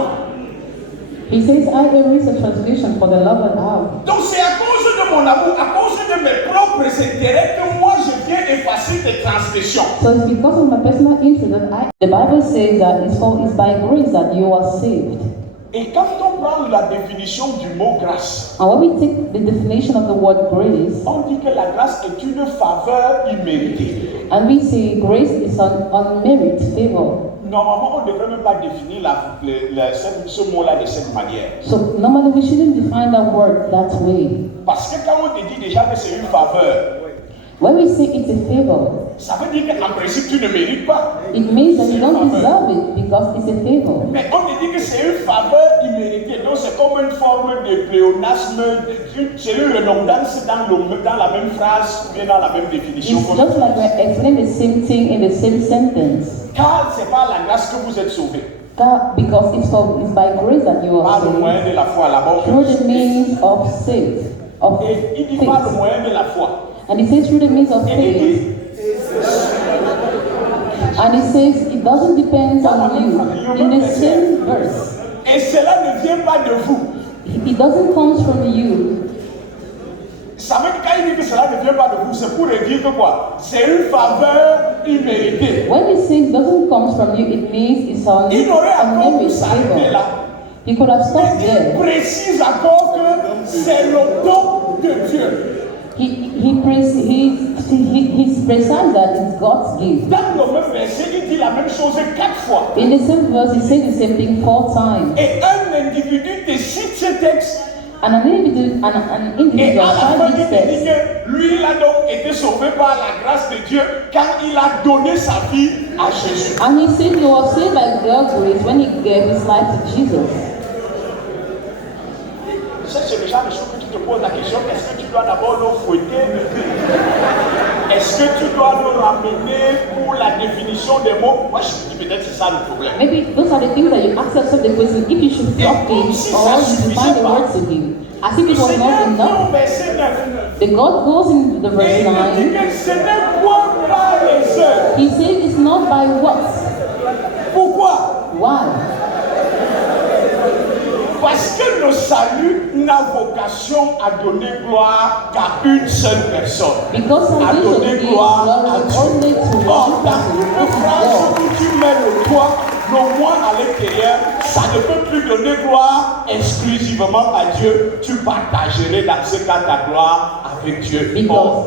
I erase the transgression for the love and love. Donc c'est à cause de mon amour, à cause de mes propres intérêts que moi je viens effacer tes transgressions. So it's because of my personal interest that the Bible says that it's by grace that you are saved. Et quand on prend la définition du mot grâce, And when we take the definition of the word grace, on dit que la grâce est une faveur imméritée. and we say grace is an unmerited favor. normalement, on ne devrait même pas définir ce mot-là de cette manière. So normally we shouldn't define that word that way. Parce que quand on te dit déjà que c'est une faveur, When we say it's a favor, ça veut dire qu'en principe, tu ne mérites pas. it means that you don't deserve it because it's a favor. Mais on te dit que c'est une faveur imméritée. Donc c'est comme une forme de pléonasme, c'est une redondance dans la même phrase ou bien dans la même définition. It's just like we're explaining the same thing in the same sentence. Car c'est par la grâce que vous êtes sauvés. Because it's by grace that you Par are le moyen saved. de la foi là-bas. Through the means of faith. Of Et il dit par le faith. moyen de la foi. And it says through the means of Et il faith. dit, And it says it doesn't depend on you. In the same verse. et cela ne vient pas de vous. It doesn't come from you. Ça veut dire quand il dit que cela ne vient pas de vous, c'est pour dire que quoi? C'est une faveur imméritée. When it says doesn't come from you, it means it's on Il aurait a encore pu merit s'arrêter favor. là. He could have stopped Mais il there. précise encore que c'est le don de Dieu. He precise that it's God's gift. Dans le même verset, il dit la même chose 4 fois. In the same verse, he says the same thing 4 times. Et un individu te cite ce texte. And an individual Et à la fin, finds il this te dit text. que lui, il a donc été sauvé par la grâce de Dieu quand il a donné sa vie à Jésus. And he said he was saved by God's grace when he gave his life to Jesus. C'est déjà le chose que tu te poses la question, est-ce que tu dois d'abord le fouetter? Est-ce que tu dois le ramener pour la définition des mots? Moi, je me dis peut-être c'est ça le problème. Maybe those are the things that you ask yourself the question if you should flog him or you define the words to him. As if it was not enough. Verset 9. The God goes in the Et verse il te dit 9. que ce n'est point par les œuvres. He says it's not by works. Pourquoi? Why? Parce que le salut n'a vocation à donner gloire qu'à une seule personne. Because À salvation donner gives gloire glory à only Dieu. to Or, one dans person, une which is phrase God. où tu mets le toi, le moi à l'intérieur, ça ne peut plus donner gloire exclusivement à Dieu. Tu partagerais dans ce cas ta gloire avec Dieu. Because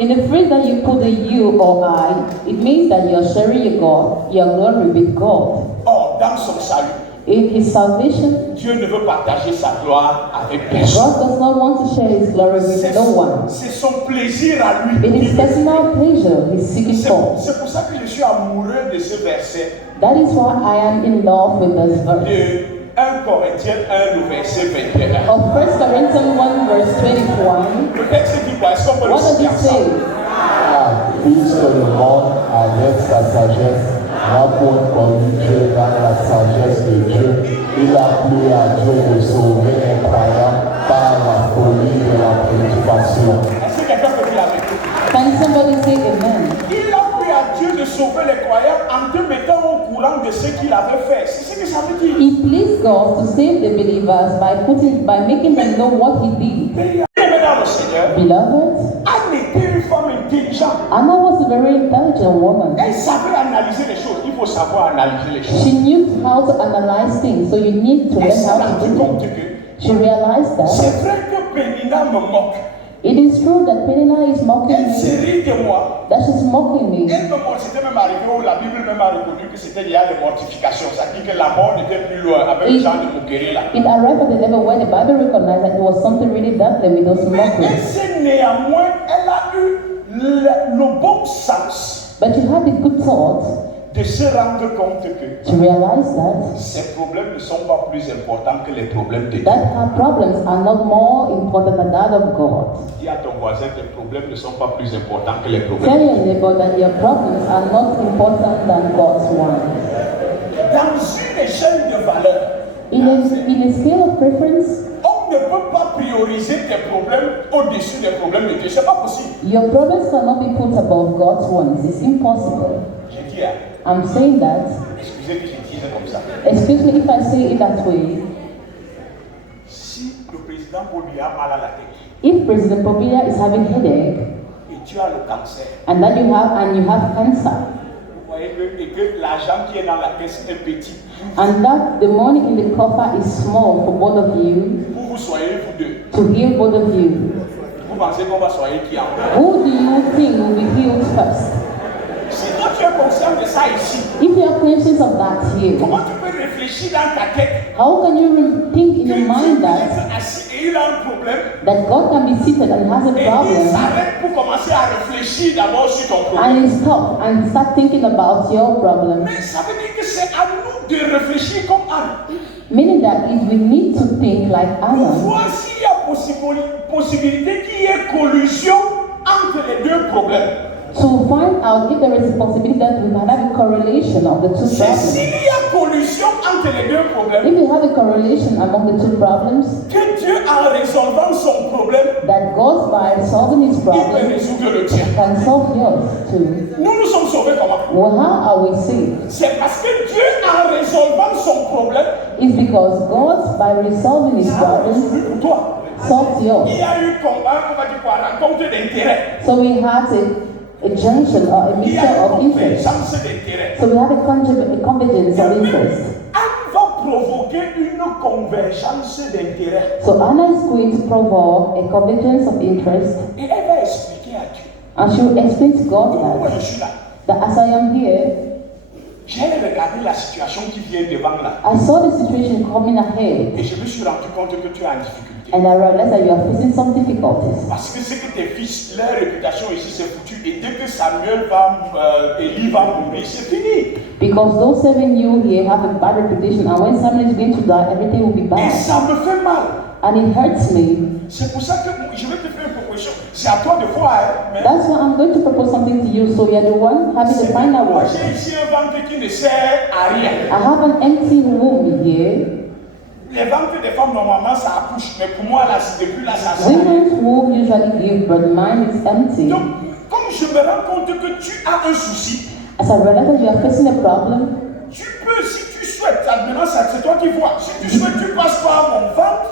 in the phrase that you put the you or I, it means that you are sharing your glory with God. Or, dans son salut, In his salvation, Dieu ne veut partager sa gloire avec personne. God does not want to share his glory with no one. C'est son plaisir à lui. It is personal pleasure he's seeking for. C'est pour ça que je suis amoureux de ce verset That is why I am in love with this verse. de 1 Corinthiens 1, le verset 21. Of 1 Corinthians 1 verse 21, Le texte dit quoi? Est-ce qu'on peut le what does citer it say? ensemble? Puisque le monde, avec sa sagesse, n'a point connu Dieu dans la sagesse de Dieu, il a plu à Dieu de sauver les croyants par la folie de la prédication. Est-ce que quelqu'un peut dire avec nous? Can somebody say amen? Il a plu à Dieu de sauver les croyants en te mettant au courant de ce qu'il avait fait. C'est ce que ça veut dire. It pleased God to save the believers by making them know what he did. Bien-aimés dans le Seigneur, Beloved, Anne était une femme intelligente. Anna was a very intelligent woman. Elle savait analyser les choses. Il faut savoir analyser les choses. She knew how to analyze things, so you need to Elle learn s'est how rendue to do compte it. que She realized that c'est vrai que Pénina me moque. it is true that Penina is mocking Elle se me, rit de moi. that she's mocking me. Elle me moque. C'était même arrivé où la Bible même a reconnu que c'était lié à la mortification. Ça dit que la mort n'était plus loin avec le genre de moquerie là. It arrived at the level where the Bible recognized that it was something really deadly with those Mais elle mockeries. sait néanmoins, elle a eu le bon sens But you had the good thought de se rendre compte que to realize that ces problèmes ne sont pas plus importants que les problèmes de Dieu. her problems are not more important than that of God. Dis à ton voisin, tes problèmes ne sont pas plus importants que les Tell problèmes de your Dieu. neighbor that your problems are not important than God's one. Dans une échelle de valeur, In a scale of preference, on ne peut pas prioriser tes problèmes au-dessus des problèmes de Dieu. C'est pas possible. your problems cannot be put above God's ones. It's impossible. J'ai dit, hein, I'm saying that, excusez que je dise comme ça. especially if I say it that way. Si le président Paul a mal à la tête If President Pobia is having headache et tu as le cancer, and you have cancer, vous voyez que l'argent qui est dans la caisse est petit. and that the money in the coffer is small for both of you, Pour vous soyez vous deux. to heal both of you, Vous pensez qu'on va soigner qui en premier? who do you think will be healed first? Si toi tu es conscient de ça ici, If you are conscious of that here, comment tu peux réfléchir dans ta tête how can you think in que your Dieu mind peut that être assis et il a un problème God can be seated and has a et il problem, s'arrête pour commencer à réfléchir d'abord sur ton problème? and he stop and start thinking about your problem? Mais ça veut dire que c'est à nous de réfléchir comme Anne. Meaning that if we need to think like Pour Anna, voir s'il y a possibilité qu'il y ait collusion entre les deux problèmes. to find out if there is a possibility that we might have a correlation of the two C'est problems. s'il y a collusion entre les deux problèmes If we have a correlation among the two problems, que Dieu, en résolvant son problème, that God by solving his il peut problem résoudre le tien. can solve yours too. Nous sommes sauvés comment? Well, how are we saved? C'est parce que Dieu, en résolvant son problème, It's because God by resolving his a problems résolu pour toi. solved yours. Il y a eu combat, on va dire quoi, rencontre d'intérêt. So we had a junction or a Il y a mixture eu of interest. convergence d'intérêt. So we have a convergence of interest. Anne va provoquer une convergence d'intérêt. So Anna is going to provoke a convergence of interest, Et elle va expliquer à Dieu. and she will explain to God Pourquoi je suis là? that as I am here, J'ai regardé la situation qui vient devant là. I saw the situation coming ahead, Et je me suis rendu compte que tu es en difficulté. and I realized that you are facing some difficulties. Parce que c'est que tes fils, leur réputation ici c'est foutu. Et dès que Samuel va, Élie va mourir, c'est fini. Because those serving you here have a bad reputation, and when Samuel is going to die, everything will be Et bad. ça me fait mal. And it hurts me. C'est pour ça que je vais te faire une proposition. C'est à toi de voir. Hein, mais That's why I'm going to propose something to you. So you're the one having the final moi word. j'ai ici un ventre qui ne sert à rien. I have an empty womb here. Les ventres des femmes normalement ça accouche. Mais pour moi là, depuis là ça sert. Women's womb usually give, but mine is empty. Donc, comme je me rends compte que tu as un souci, As I realize that you are facing a problem, tu peux, si tu souhaites, maintenant c'est toi qui vois. Si tu souhaites, tu passes par mon ventre.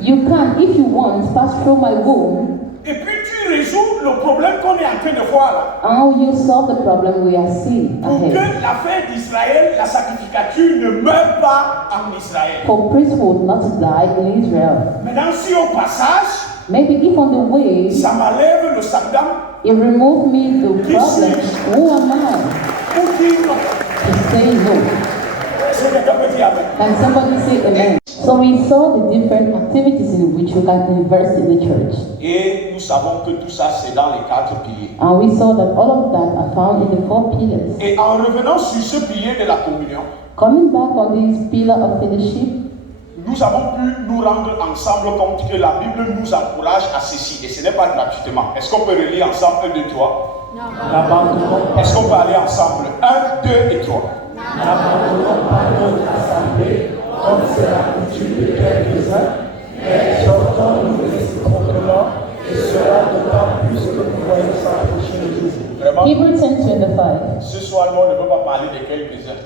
you can, if you want, pass through my womb, Et puis tu résous le problème qu'on est en train de voir là. and you solve the problem we are seeing Pour que ahead. l'affaire d'Israël, la sacrificature ne meure pas en Israël. For priesthood not to die in Israel. Maintenant, si au passage, Maybe if on the way ça m'enlève le sabdam, it remove me the problem, who am I pour dire non. to say no? C'est quelqu'un peut dire amen. Can somebody say amen? So we saw the different activities in which we can invest in the church. Et nous savons que tout ça, c'est dans les 4 piliers. And we saw that all of that are found in the 4 pillars. Et en revenant sur ce pilier de la communion, Coming back on this pillar of fellowship, nous avons pu nous rendre ensemble compte que la Bible nous encourage à ceci. Et ce n'est pas gratuitement. Est-ce qu'on peut relire ensemble 1, 2, 3? Est-ce qu'on peut aller ensemble 1, 2 et 3? N'abandonnons pas notre assemblée, comme c'est l'habitude de quelques-uns, mais sortons-nous réciproquement, et cela d'autant plus que nous voyons s'approcher de Jésus. Vraiment, Hebrews 10:25. ce soir, nous, on ne peut pas parler de quelques-uns.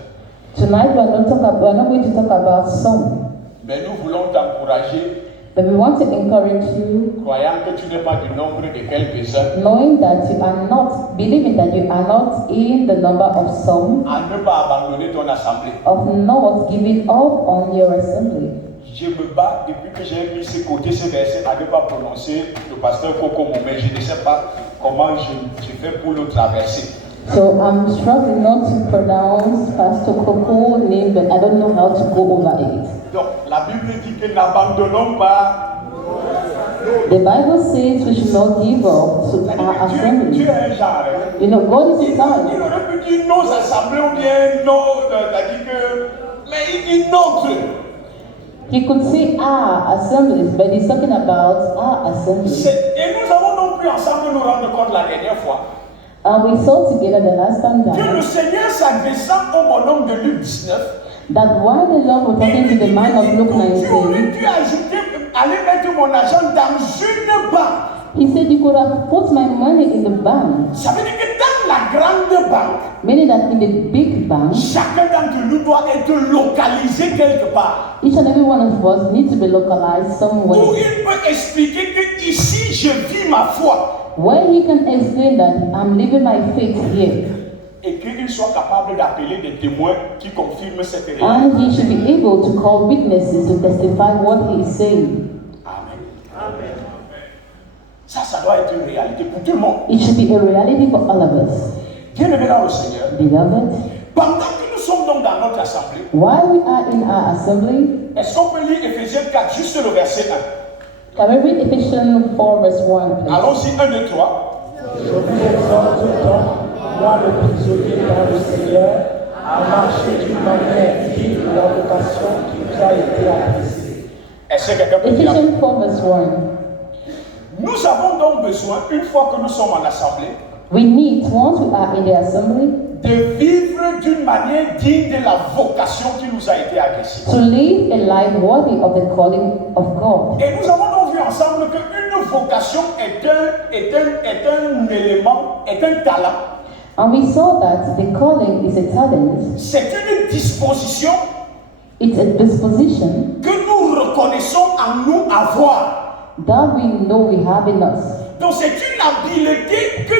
Tonight we're not going to talk about some, Mais nous voulons t'encourager, but we want to encourage you, croyant que tu n'es pas du nombre de quelques-uns, knowing that you are not, believing that you are not in the number of some, à ne pas abandonner ton assemblée. of not giving up on your assembly. Je me bats depuis que j'ai mis ce côté, ce verset, à ne pas prononcer le pasteur Coco mais je ne sais pas comment je fais pour le traverser. So I'm struggling not to pronounce Pastor Coco's name, but I don't know how to go over it. Donc, la Bible dit que n'abandonnons pas. The Bible says we should not give up to our Dieu assembly. est un genre. Hein. You know, God is a Il time. aurait pu dire nos assemblées ou bien nos, c'est-à-dire que, mais il dit notre. He could say our assemblies, but he's talking about our assembly. Et nous avons non plus ensemble nous rendre compte la dernière fois And we saw together the last time que le that, Seigneur s'adressant au bonhomme de Luc 19, that while the Lord was talking to the man of Luke tu aurais 19, dû ajouter, aller mettre mon argent dans une banque. he said, you could have put my money in the bank. Ça veut dire que dans la grande banque, Meaning that in the big bank, chacun d'entre nous doit être localisé quelque part. each and every one of us needs to be localized Où somewhere. il peut expliquer que ici je vis ma foi. Where he can explain that I'm living my faith here. Et qu'il soit capable d'appeler des témoins qui confirment cette réalité. And he should be able to call witnesses to testify what he is saying. Amen. Ça doit être une réalité pour tout le monde. It should be a reality for all of us. Bien-aimés dans le Seigneur, Beloved, pendant que nous sommes donc dans notre assemblée, while we are in our assembly, est-ce qu'on peut lire Éphésiens 4, juste le verset 1? can we read Ephesians 4 verse 1, please? Allons-y, 1, 2, 3. Je vous exhorte donc, moi le prisonnier dans le Seigneur, à marcher d'une manière digne de la vocation qui vous a été adressée. Est-ce que quelqu'un peut dire? Ephesians 4 verse 1. Nous avons donc besoin, une fois que nous sommes en assemblée, We need, once we are in the assembly, de vivre d'une manière digne de la vocation qui nous a été adressée. to live a life worthy of the calling of God. Et nous avons donc vu ensemble qu'une vocation est un élément, est un talent. And we saw that the calling is a talent, C'est une disposition it's a disposition que nous reconnaissons en nous avoir. that we know we have in us. Donc c'est une habileté que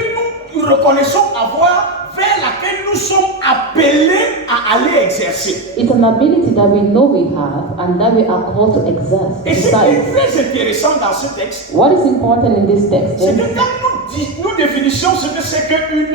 nous reconnaissons avoir vers laquelle nous sommes appelés à aller exercer. It's an ability that we know we have and that we are called to exercise. Et ce qui est très intéressant dans ce texte, What is important in this text c'est is que quand nous définissons ce que c'est qu'une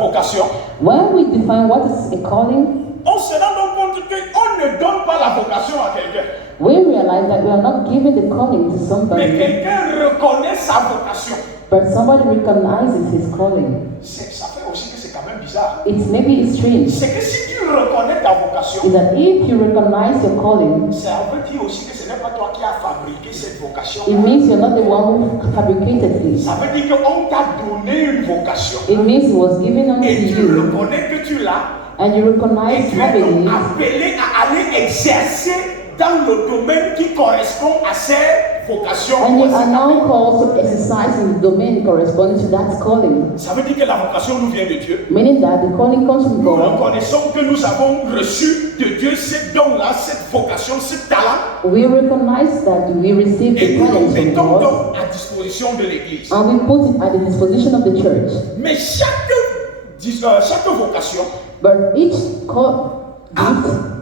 vocation, when we define what is a calling, on se rend donc compte qu'on ne donne pas la vocation à quelqu'un, we realize that we are not giving the calling to mais somebody, quelqu'un reconnaît sa vocation. but somebody recognizes his calling. Ça fait aussi que c'est quand même bizarre. It's maybe strange. C'est que si tu reconnais ta vocation, Is that if you recognize your calling, ça veut dire aussi que ce n'est pas toi qui as fabriqué cette vocation. it means you're not the one who fabricated this. Ça veut dire qu'on t'a donné une vocation. It means it was given unto Et tu you, reconnais que tu l'as. and you Et recognize tu es having donc it, appelé à aller exercer dans le domaine qui correspond à cette vocation. and you are now called to exercise in the domain corresponding to that calling. Ça veut dire que la vocation nous vient de Dieu. Meaning that the calling comes from Nous God. reconnaissons que nous avons reçu de Dieu ce don-là, cette vocation, ce talent. We recognize that we receive Et the nous le talent from mettons God, donc à disposition de l'Église. and we put it at the disposition of the church. Mais chaque vocation But each gift a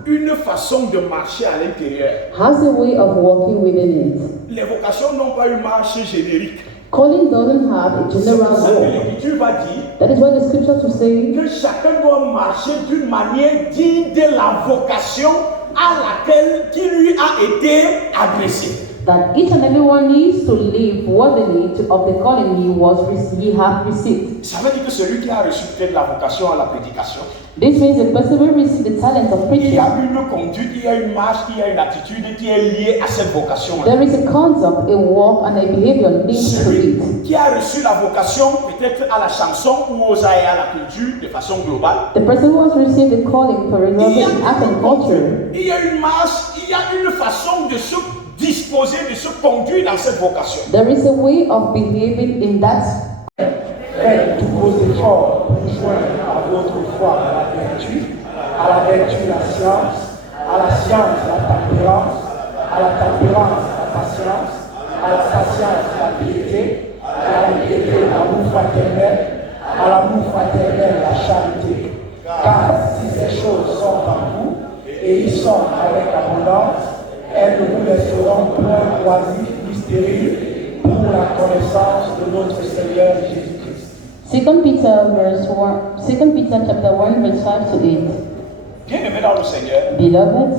une façon de marcher à l'intérieur. has a way of walking within it. Les vocations n'ont pas une marche générique. Calling doesn't have a C'est general pour ça que walk. l'Écriture va dire That is what the scriptures will say, que chacun doit marcher d'une manière digne de la vocation à laquelle qui lui a été adressée. that each and everyone needs to live worthily of the calling he have received. Ça veut dire que celui qui a reçu peut-être la vocation à la prédication, This means the person will receive the talent of il preaching. y a une conduite, il y a une marche, il y a une attitude qui est liée à cette vocation. There is a conduct, a walk, and a behavior linked to Celui it. qui a reçu la vocation peut-être à la chanson ou aux arts et à la culture de façon globale, The person who has received the calling for il y example a in art and une culture, conduite, il y a une marche, il y a une façon de se disposer, de se conduire dans cette vocation. there is a way of behaving in that. Faites tous vos efforts pour joindre à votre foi la vertu la science, à la science la tempérance, à la tempérance la patience, à la patience la piété, à la piété l'amour fraternel, à l'amour fraternel la charité. Car si ces choses sont en vous et ils sont avec abondance, elles ne vous laisseront point oisifs ni stériles pour la connaissance de notre Seigneur Jésus-Christ. 2 Peter chapter 1 verse 5 to 8. Bien aimé dans le Seigneur, Beloved,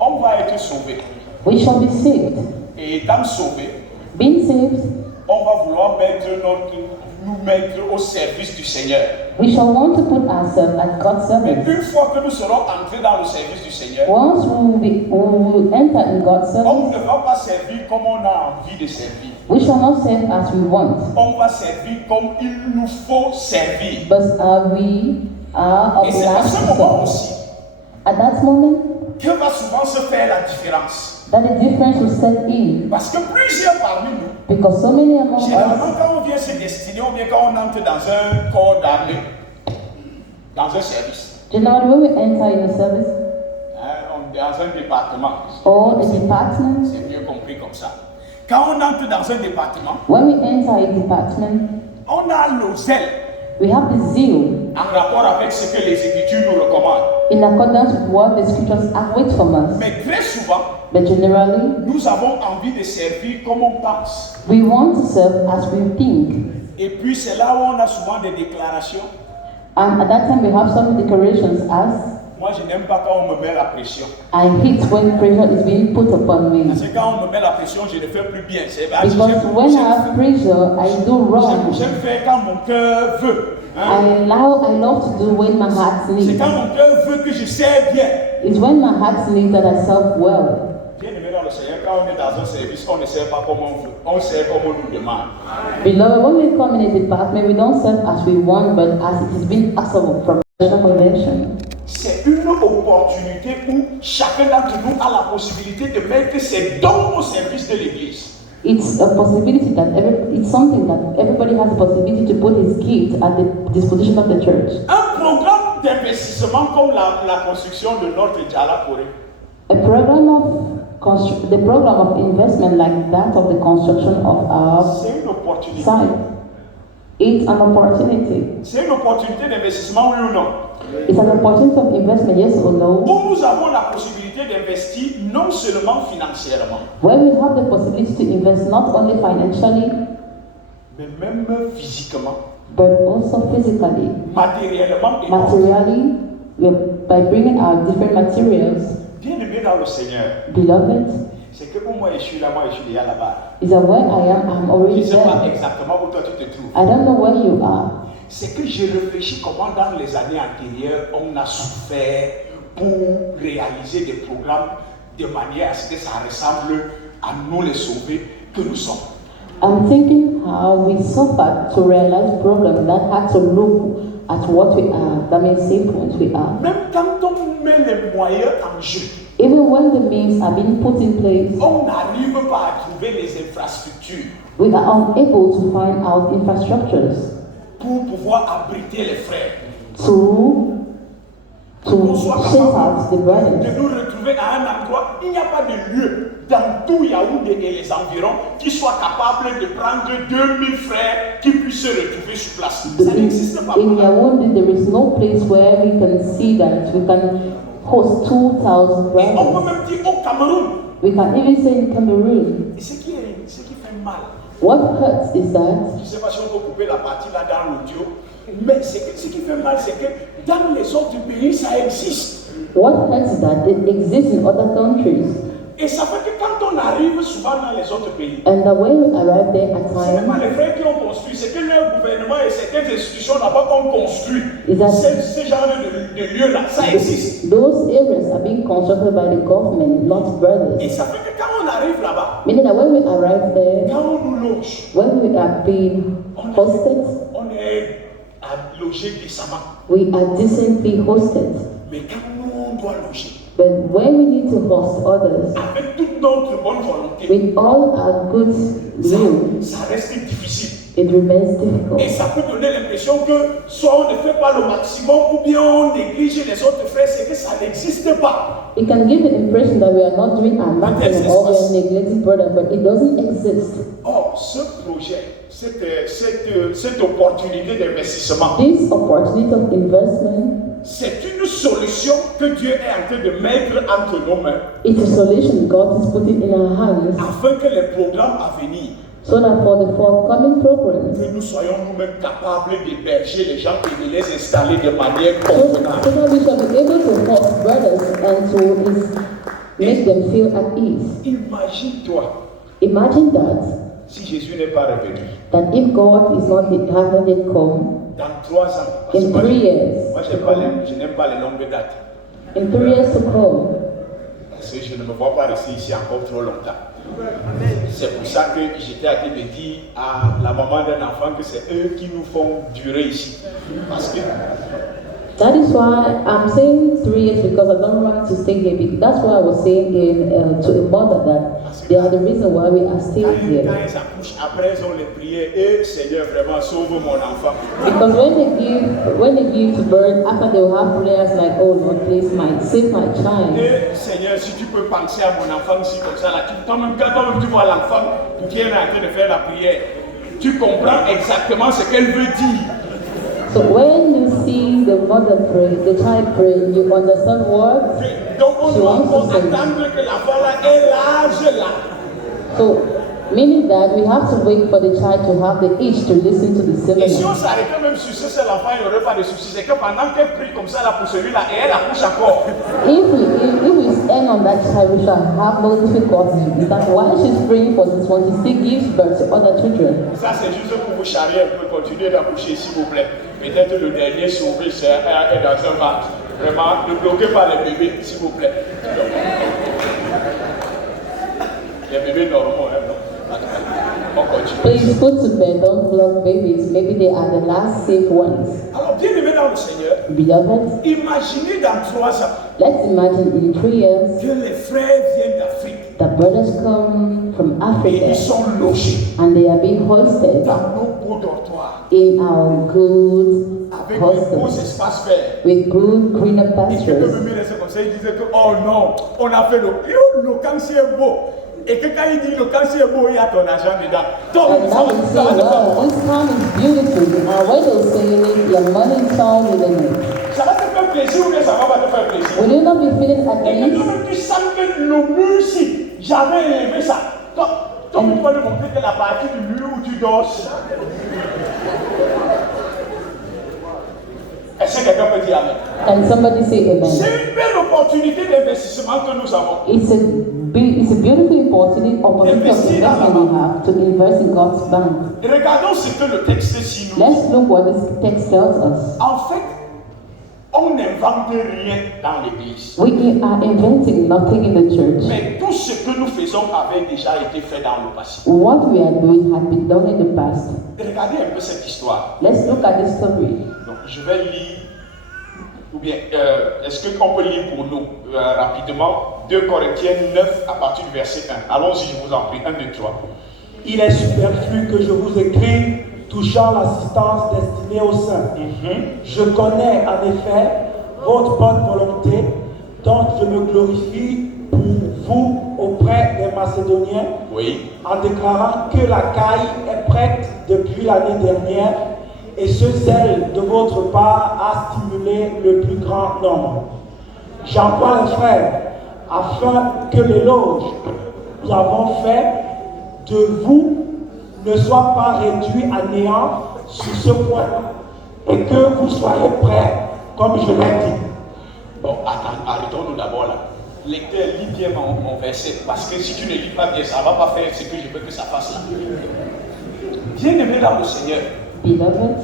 on va être sauvé. we shall be saved. Et étant sauvé, Being saved, on va vouloir nous mettre au service du Seigneur. we shall want to put ourselves at God's Mais service. une fois que nous serons entrés dans le service du Seigneur, Once we will enter in God's on service, ne va pas servir comme on a envie de servir. we shall not serve as we want, On va servir comme il nous faut servir. but we are Et c'est à obliged ce to moment serve. aussi At that moment, que va souvent se faire la différence. that the difference will set in, Parce que plusieurs parmi nous, because so many among généralement us, quand on vient se destiner, ou bien quand on entre dans un corps d'armée, dans un service, generally when we enter in a service dans un département, or a department, c'est mieux compris comme ça. Quand on entre dans un département, when we enter a department, on a le zèle we have the zeal en rapport avec ce que les Écritures nous recommandent. in accordance with what the scriptures await from us. Mais très souvent, But generally, nous avons envie de servir comme on pense. we want to serve as we think. Et puis c'est là où on a souvent des déclarations. And at that time we have some decorations as Moi, je n'aime pas quand on me met la pression. I hate when pressure is being put upon me. Parce que quand on me met la pression, je ne fais plus bien. Because when I have pressure, I do wrong. J'aime faire quand mon cœur veut. I love to do when my heart C'est needs. quand mon cœur veut que je sais bien. It's when my heart needs that I serve well. Bien aimé dans le Seigneur, quand on est dans un service, on ne sait pas comment on veut. On sait comment on nous demande. Beloved, when we come in a department, we don't serve as we want, but as it is being asked of from the convention. C'est une opportunité où chacun d'entre nous a la possibilité de mettre ses dons au service de l'Église. It's a possibility that it's something that everybody has the possibility to put his gift at the disposition of the church. Un programme d'investissement comme la construction de notre Djala Corée. The program of investment like that of the construction of our C'est une opportunité. site. It's an opportunity. C'est une opportunité d'investissement, oui ou non? It's an opportunity of investment, yes or no? Où nous avons la possibilité d'investir non seulement financièrement, Where we have the possibility to invest not only financially, mais même physiquement, but also physically, matériellement et materially, by bringing our different materials. bien aimé dans le Seigneur. Beloved, C'est que pour moi, je suis déjà là-bas. is that where I am, I'm Je ne already sais pas there. exactement où toi tu te trouves. I don't know where you are. C'est que j'ai réfléchi comment dans les années antérieures, on a souffert pour réaliser des programmes de manière à ce que ça ressemble à nous les sauvés que nous sommes. I'm thinking how we suffered to realize problems that had to look at what we are, that means same point we are. Même quand on met les moyens en jeu, Even when the means are being put in place, on n'arrive pas à trouver les infrastructures we are unable to find out infrastructures pour pouvoir abriter les frères. to Qu'on soit shut out the capable brothers. de nous retrouver à un endroit, il n'y a pas de lieu dans tout Yaoundé et les environs qui soit capable de prendre 2000 frères qui puissent se retrouver sur place. Ça n'existe pas. In Yaoundé, there is no place where we can see that we can host 2,000 Et on peut brothers. même dire au Cameroun. We can even say in Cameroon. Et ce qui fait mal, What hurts is that je ne sais pas si on peut couper la partie là dans l'audio, mais ce qui fait mal, c'est que dans les autres pays, ça existe. what hurts is that it exists in other countries, Et ça fait que quand on arrive souvent dans les autres pays, and the way we arrive there at ce n'est pas times les frères qui ont construit, c'est que leur gouvernement et certaines institutions là-bas ont construit. Exact. Ce genre de lieux-là, ça existe. those areas are being constructed by the government, not brothers. Et ça fait que quand on arrive là-bas, Meaning that when we arrive there, quand on nous loge, when we are being hosted, on est à loger décemment. we are decently hosted. Mais quand nous, on doit loger, But when we need to host others, avec toute notre bonne volonté, with all our good will, ça reste difficile. it remains Et difficult. ça peut donner l'impression que soit on ne fait pas le maximum ou bien on néglige les autres frères, c'est que ça n'existe pas. It can give the impression that we are not doing our maximum or we are neglecting brothers, but it doesn't exist. Or, ce projet, cette opportunité d'investissement, This opportunity of investment, c'est une solution que Dieu est en train de mettre entre nos mains it's a solution God is putting in our hands afin que les programmes à venir, so that for the forthcoming programs, que nous soyons nous-mêmes capables d'héberger les gens et de les installer de manière so convenable. that we shall be able to host brothers and to make them feel at ease. Imagine-toi Imagine that si Jésus n'est pas revenu that if God is not has not yet come, dans 3 ans. Parce que in moi, 3 years, moi, je n'aime pas les longues dates. in 3 years to come, Parce que je ne me vois pas rester ici encore trop longtemps. C'est pour ça que j'étais en train de dire à la maman d'un enfant que c'est eux qui nous font durer ici. Parce que that is why I'm saying 3 years because I don't want to stay here. That's why I was saying to a mother that they are the reason why we are still quand here. ils accouchent, après ils ont les prières, et Seigneur, vraiment sauve mon enfant. Because when they give to birth, after they will have prayers like, oh Lord, please save my child. Et Seigneur, si tu peux penser à mon enfant ici comme ça, là, toi-même tu vois l'enfant qui est en train de faire la prière, tu comprends exactement ce qu'elle veut dire. So when you see the mother pray, the child pray, you understand what? Donc on doit encore attendre que l'enfant là ait l'âge là. So Meaning that we have to wait for the child to have the age to listen to the Et si on seminar. s'arrêtait même sur ce seul enfant, il n'y aurait pas de souci. C'est que pendant qu'elle prie comme ça là pour celui-là, et elle accouche encore. If we stand on that child, we shall have no difficulty. That's why she's praying for this one. She still gives birth to other children. Ça c'est juste pour vous charrier un peu, continuer d'accoucher s'il vous plaît. Peut-être le dernier sauvé est dans un ventre. Vraiment, ne bloquez pas les bébés s'il vous plaît. Les bébés normaux, hein, non. On continue. Please put to bed, don't block babies. Maybe they are the last safe ones. Alors, bien aimé dans le Seigneur, Beloved, imaginez dans 3 ans let's imagine in 3 years, que les frères viennent d'Afrique the brothers come from et Africa ils sont logés and they are being hosted dans nos beaux dortoirs in our good avec de beaux hostels espaces verts. with good greener Et que le pastures. bébé restait comme ça, il disait que oh non, on a fait le cancer est beau. Et que quand il dit le cancer est beau, il y a ton argent dedans. Donc, And now we say, wow, this town is beautiful. And when they say it, your money is found within it. ça va te faire plaisir ou bien ça va pas te faire plaisir? Will you not be feeling at Et que ease? toi-même tu sens que le mur ici, j'avais élevé ça. Donc, tu vas lui montrer que la partie du mur où tu dors. Est-ce que quelqu'un peut dire amen? Can somebody say amen? C'est une belle opportunité d'investissement que nous avons. It's a beautiful opportunity of investment we have to invest in God's bank. Regardons ce que le texte ici nous dit. Let's look what this text tells us. En fait, on n'invente rien dans l'église. We are inventing nothing in the church. Mais tout ce que nous faisons avait déjà été fait dans le passé. What we are doing had been done in the past. Regardez un peu cette histoire. Let's look at this story. Donc, je vais lire, ou bien, est-ce qu'on peut lire pour nous rapidement 2 Corinthiens 9 à partir du verset 1. Allons-y, je vous en prie, 1, 2, 3. Il est superflu que je vous écrive touchant l'assistance destinée aux saints. Je connais en effet votre bonne volonté, dont je me glorifie pour vous auprès des Macédoniens, Oui. en déclarant que la caille est prête depuis l'année dernière, et ce zèle de votre part a stimulé le plus grand nombre. J'envoie les frères afin que l'éloge que nous avons fait de vous ne soit pas réduit à néant sur ce point et que vous soyez prêts comme je l'ai dit. Bon, attends, arrêtons-nous d'abord là. Lecteur, lis bien mon verset, parce que si tu ne lis pas bien, ça ne va pas faire ce que je veux que ça fasse là. Bien-aimé dans le Seigneur, Beloved,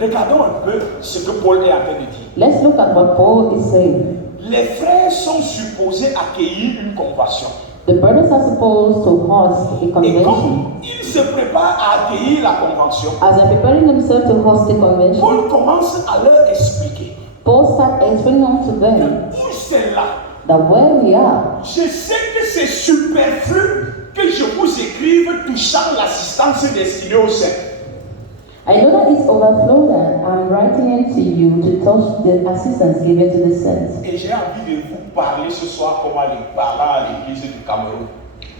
regardons un peu ce que Paul est en train de dire. let's look at what Paul is saying. Les frères sont supposés accueillir une convention. The brothers are supposed to host a Et convention. comme ils se préparent à accueillir la convention, As they're preparing themselves to host a convention, Paul commence à leur expliquer Paul starts explaining to them où c'est là. that where we are, Je sais que c'est superflu que je vous écrive touchant l'assistance destinée aux saints. I know that it's overflow that I'm writing it to you to touch the assistance given to the saints. Et j'ai envie de vous parler ce soir comme parlant à l'église du Cameroun.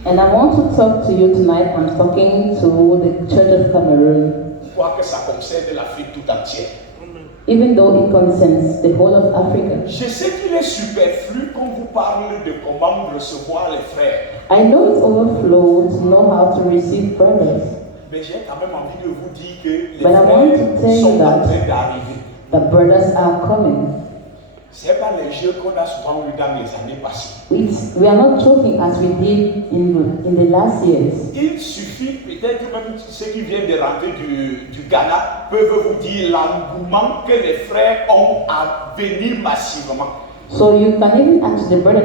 And I want to talk to you tonight. I'm talking to the Church of Cameroon, Je crois que ça concerne l'Afrique tout entière. even though it concerns the whole of Africa. Je sais qu'il est superflu qu'on vous parle de comment recevoir les frères. I know it's overflow to know how to receive brothers, Mais j'ai quand même envie de vous dire que les But I want to frères tell you sont en that- train d'arriver. the brothers are coming. Ce n'est pas les jeux qu'on a souvent eu dans les années passées. We are not joking as we did in the last years. Il suffit, peut-être même ceux qui viennent de rentrer du Ghana peuvent vous dire l'engouement que les frères ont à venir massivement. So you can even ask the brother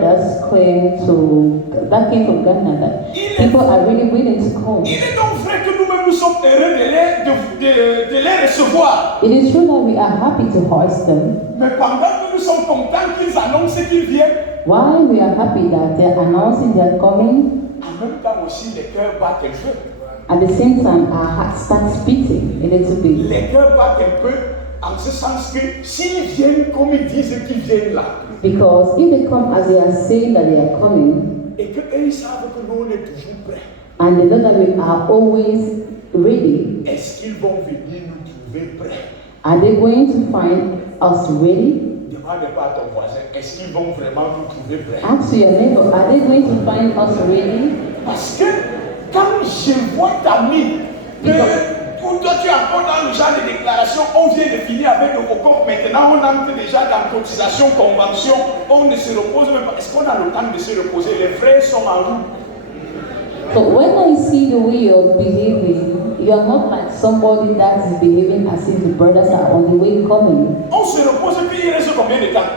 that came from Ghana that people are really willing to come. Il est donc vrai que nous-mêmes nous sommes heureux de les recevoir. It is true that we are happy to host them. Mais pendant que nous sommes contents qu'ils annoncent qu'ils viennent, Why we are happy that they are announcing they are coming, en même temps aussi les cœurs battent un peu. at the same time our hearts start beating a little bit. Les cœurs battent un peu en ce sens que s'ils viennent comme ils disent qu'ils viennent là, Because if they come as they are saying that they are coming, et qu'eux ils savent que nous on est toujours prêts, and they know that we are always ready, est-ce qu'ils vont venir nous trouver prêts? are they going to find us ready? Demande pas à ton voisin, est-ce qu'ils vont vraiment nous trouver prêts? Ask your neighbor, are they going to find us ready? Parce que quand je vois ta mine, pour toi tu es encore dans le genre de déclaration, on vient de finir avec le COCOP, maintenant on entre déjà dans cotisation, convention, on ne se repose même pas. Est-ce qu'on a le temps de se reposer? Les frères sont en route. So when I see the way you're behaving, you are not like somebody that is behaving as if the brothers are on the way coming. On se repose et puis il reste combien de temps?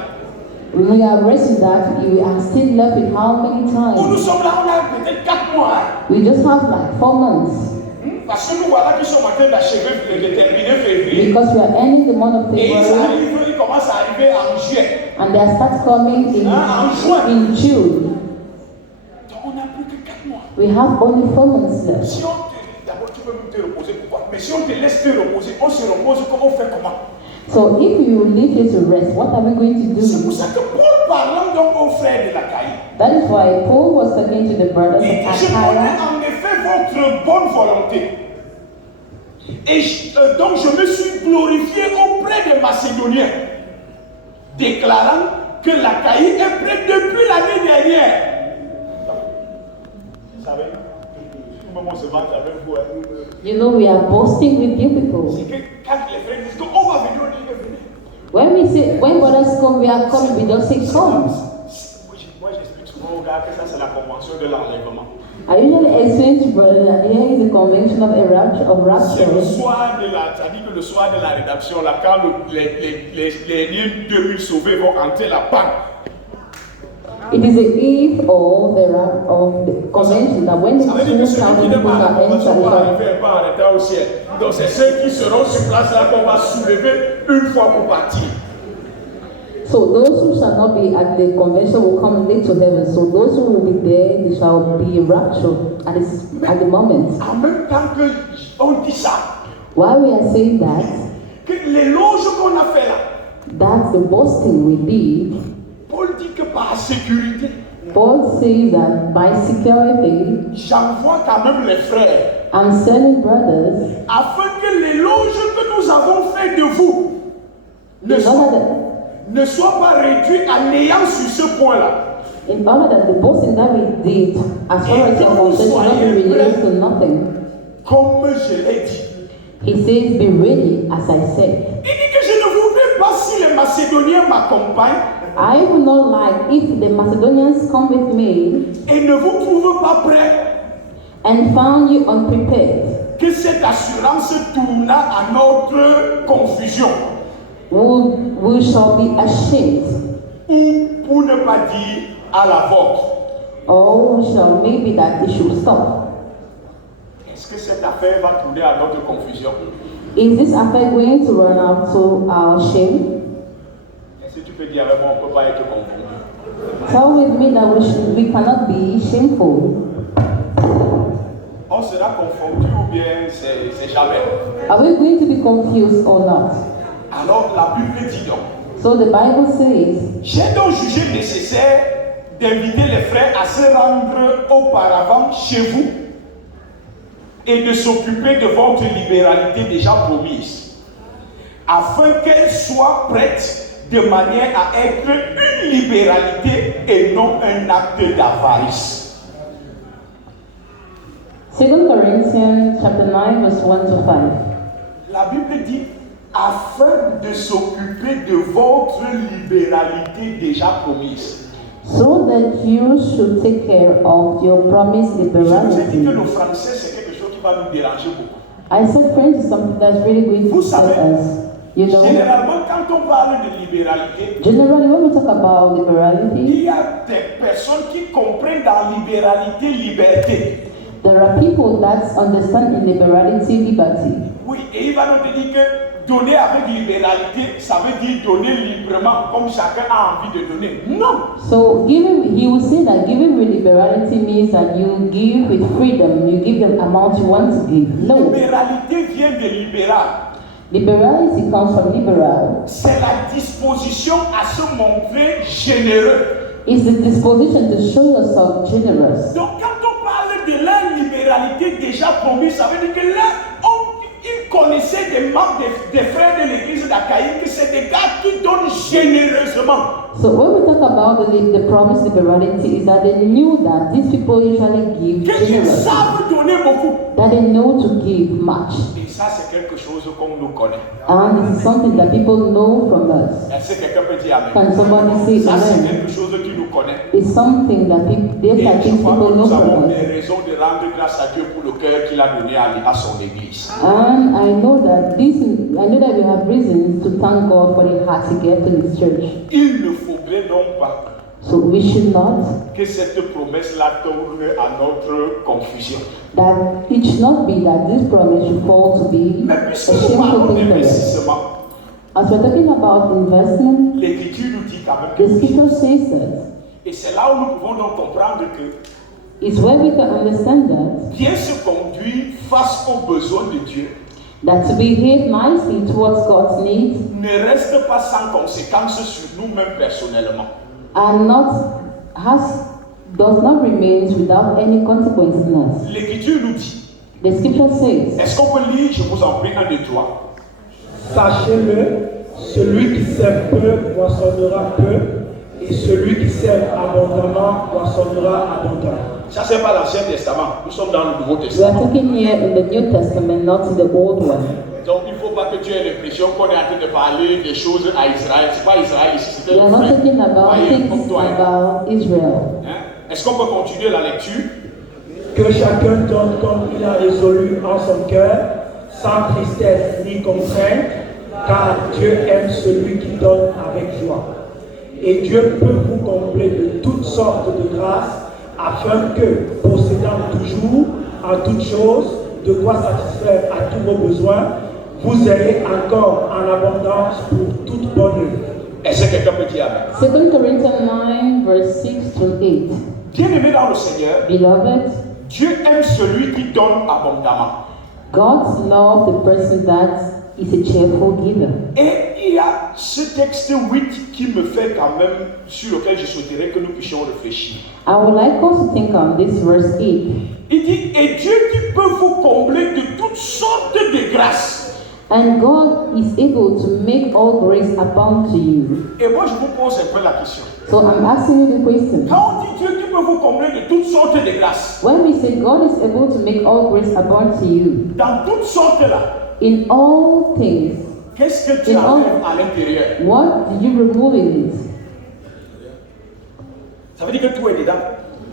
We are resting that you are still left with how many Où nous times? sommes là, on a peut-être 4 mois. We just have like 4 months Parce que nous voilà qui sommes en train d'achever, de terminer février. because we are ending the month of Et ils February arrivent, ils commencent à arriver en juillet. and they start coming in June. Donc on n'a plus que 4 mois. We have only 4 months left. Si on te, d'abord tu peux même te reposer, pourquoi? Mais si on te laisse te reposer, on se repose, on fait comment? So if you leave here to rest, what are we going to C'est pour do? ça que Paul parlant donc aux frères de la Caïe, That is why Paul was talking to the brothers il dit, of je connais Achaia. en effet votre bonne volonté. Et donc je me suis glorifié auprès des Macédoniens, déclarant que la Caïe est prête depuis l'année dernière. Vous savez, tout le monde se bat avec vous. You know, we are boasting with you people. C'est que quand les frères disent qu'on va venir, on dit que venez. When brothers come, we are coming. We don't say come. Moi j'explique souvent aux gars que ça c'est la convention de l'enlèvement. I usually explain to brothers that here is the convention of C'est rapture. le soir de la, ça dit que le soir de la rédaction, là, quand les 2000 sauvés vont entrer la panne. It is the eve of the convention that when the Ça veut dire que 2,000 celui qui n'est people pas à la are convention entered, va arriver pas en état au ciel. Donc c'est ceux qui seront sur place là qu'on va soulever une fois pour partir. so those who shall not be at the convention will come late to heaven. So those who will be there, they shall be raptured at the moment. En même temps qu'on dit ça, Why we are saying that, que l'éloge qu'on a fait là, that's the boasting we did. Paul dit que par sécurité, Paul says that by security, j'envoie quand même les frères, I'm sending brothers afin que l'éloge que nous avons fait de vous ne soit pas réduit à néant sur ce point-là. in order that the boasting that we did as far as our conversation should not be reduced to nothing. Comme je l'ai dit. He says, be ready, as I said. Il dit que je ne voudrais pas si les Macédoniens m'accompagnent I would not like if the Macedonians come with me et ne vous trouvent pas prêts, and found you unprepared. que cette assurance tourna à notre confusion. We shall be ashamed, Ou pour ne pas dire à la vôtre. or we shall maybe that it should stop. Est-ce que cette affaire va tourner à notre confusion? Is this affair going to run out to our shame? Est-ce que tu peux dire avec moi, on ne peut pas être confondu? Tell with me that we cannot be shameful. On sera confondu ou bien c'est jamais? Are we going to be confused or not? Alors la Bible dit donc, So the Bible says, j'ai donc jugé nécessaire d'inviter les frères à se rendre auparavant chez vous et de s'occuper de votre libéralité déjà promise, afin qu'elle soit prête de manière à être une libéralité et non un acte d'avarice. 2 Corinthians chapter 9 verse 1 to 5. La Bible dit afin de s'occuper de votre libéralité déjà promise. So that you should take care of your promised Je vous ai dit que liberality. le français c'est quelque chose qui va nous déranger beaucoup. I said French is something that's really going to Vous upset savez, us. You know, généralement quand on parle de libéralité, generally when we talk about il liberality, y a des personnes qui comprennent dans libéralité, liberté. there are people that understand in liberality liberty. Oui, et il va nous dire que donner avec libéralité, ça veut dire donner librement, comme chacun a envie de donner. Non! So giving, he will say that giving with liberality means that you give with freedom, you give the amount you want to give. No, Libéralité vient de libéral. liberality comes from liberal. C'est la disposition à se montrer généreux. It's the disposition to show yourself generous. Donc quand on parle de la libéralité déjà promise, ça veut dire que là, ils connaissaient des membres des frères de l'église d'Achaïe que c'est des gars qui donnent généreusement. So when we talk about the promised liberality, is that they knew that these people usually give qu'ils generously, savent donner beaucoup. that they know to give much. Et ça, c'est quelque chose qu'on nous connaît. And this is something that people know from us. Est-ce que quelqu'un peut dire Amen? Can somebody say Ça, c'est amen? quelque chose qui nous connaît. It's something that people, Et these are je things crois people que know nous avons from des us. raisons de rendre grâce à Dieu pour le cœur qu'il a donné à son Église. And I know that we have reasons to thank God for the heart He gave to His church. Il ne faudrait donc pas So we should not, que cette promesse-là tourne à notre confusion. that it should not be that this promise should fall to be Mais a puisque nous shameful parlons thing for us. d'investissement, As we're talking about investment, l'Écriture nous dit quand même the que scripture says that et c'est là où nous pouvons donc comprendre que it's where we can understand that bien se conduire face aux besoins de Dieu to behave nicely towards God's needs ne reste pas sans conséquence sur nous-mêmes personnellement. and does not remain without any consequence in us. L'Écriture nous dit, The scripture says, est-ce qu'on peut lire, je vous en prie, un de toi. Sachez-le, celui qui sème peu moissonnera peu, et celui qui sème abondamment moissonnera abondamment. Ça, c'est pas l'Ancien Testament, nous sommes dans le Nouveau we are Testament. talking here in the New Testament, not in the Old one. Donc il ne faut pas que tu aies l'impression qu'on est en train de parler des choses à Israël. C'est pas Israël ici, c'était We are le not frère talking about païen comme things toi. about Israel. Hein? Est-ce qu'on peut continuer la lecture? Que chacun donne comme il a résolu en son cœur, sans tristesse ni contrainte, car Dieu aime celui qui donne avec joie. Et Dieu peut vous combler de toutes sortes de grâces, afin que, possédant toujours, en toutes choses, de quoi satisfaire à tous vos besoins, vous ayez encore en abondance pour toute bonne œuvre. Est-ce que quelqu'un peut dire Amen? 2 Corinthians 9, verse 6 to 8. Bien-aimé dans le Seigneur, Beloved, Dieu aime celui qui donne abondamment. God loves the person that is a cheerful giver. Et il y a ce texte 8 qui me fait quand même, sur lequel je souhaiterais que nous puissions réfléchir. I would like us to think on this verse 8. Il dit, et Dieu qui peut vous combler de toutes sortes de grâces. And God is able to make all grace abound to you. Et moi je vous pose un peu la question. So I'm asking you the question. Quand on dit Dieu qui peut vous combler de toutes sortes de grâces, When we say God is able to make all grace abound to you, dans toutes sortes là, in all things, qu'est-ce que tu enlèves à l'intérieur? what did you remove in it? Ça veut dire que tout est dedans.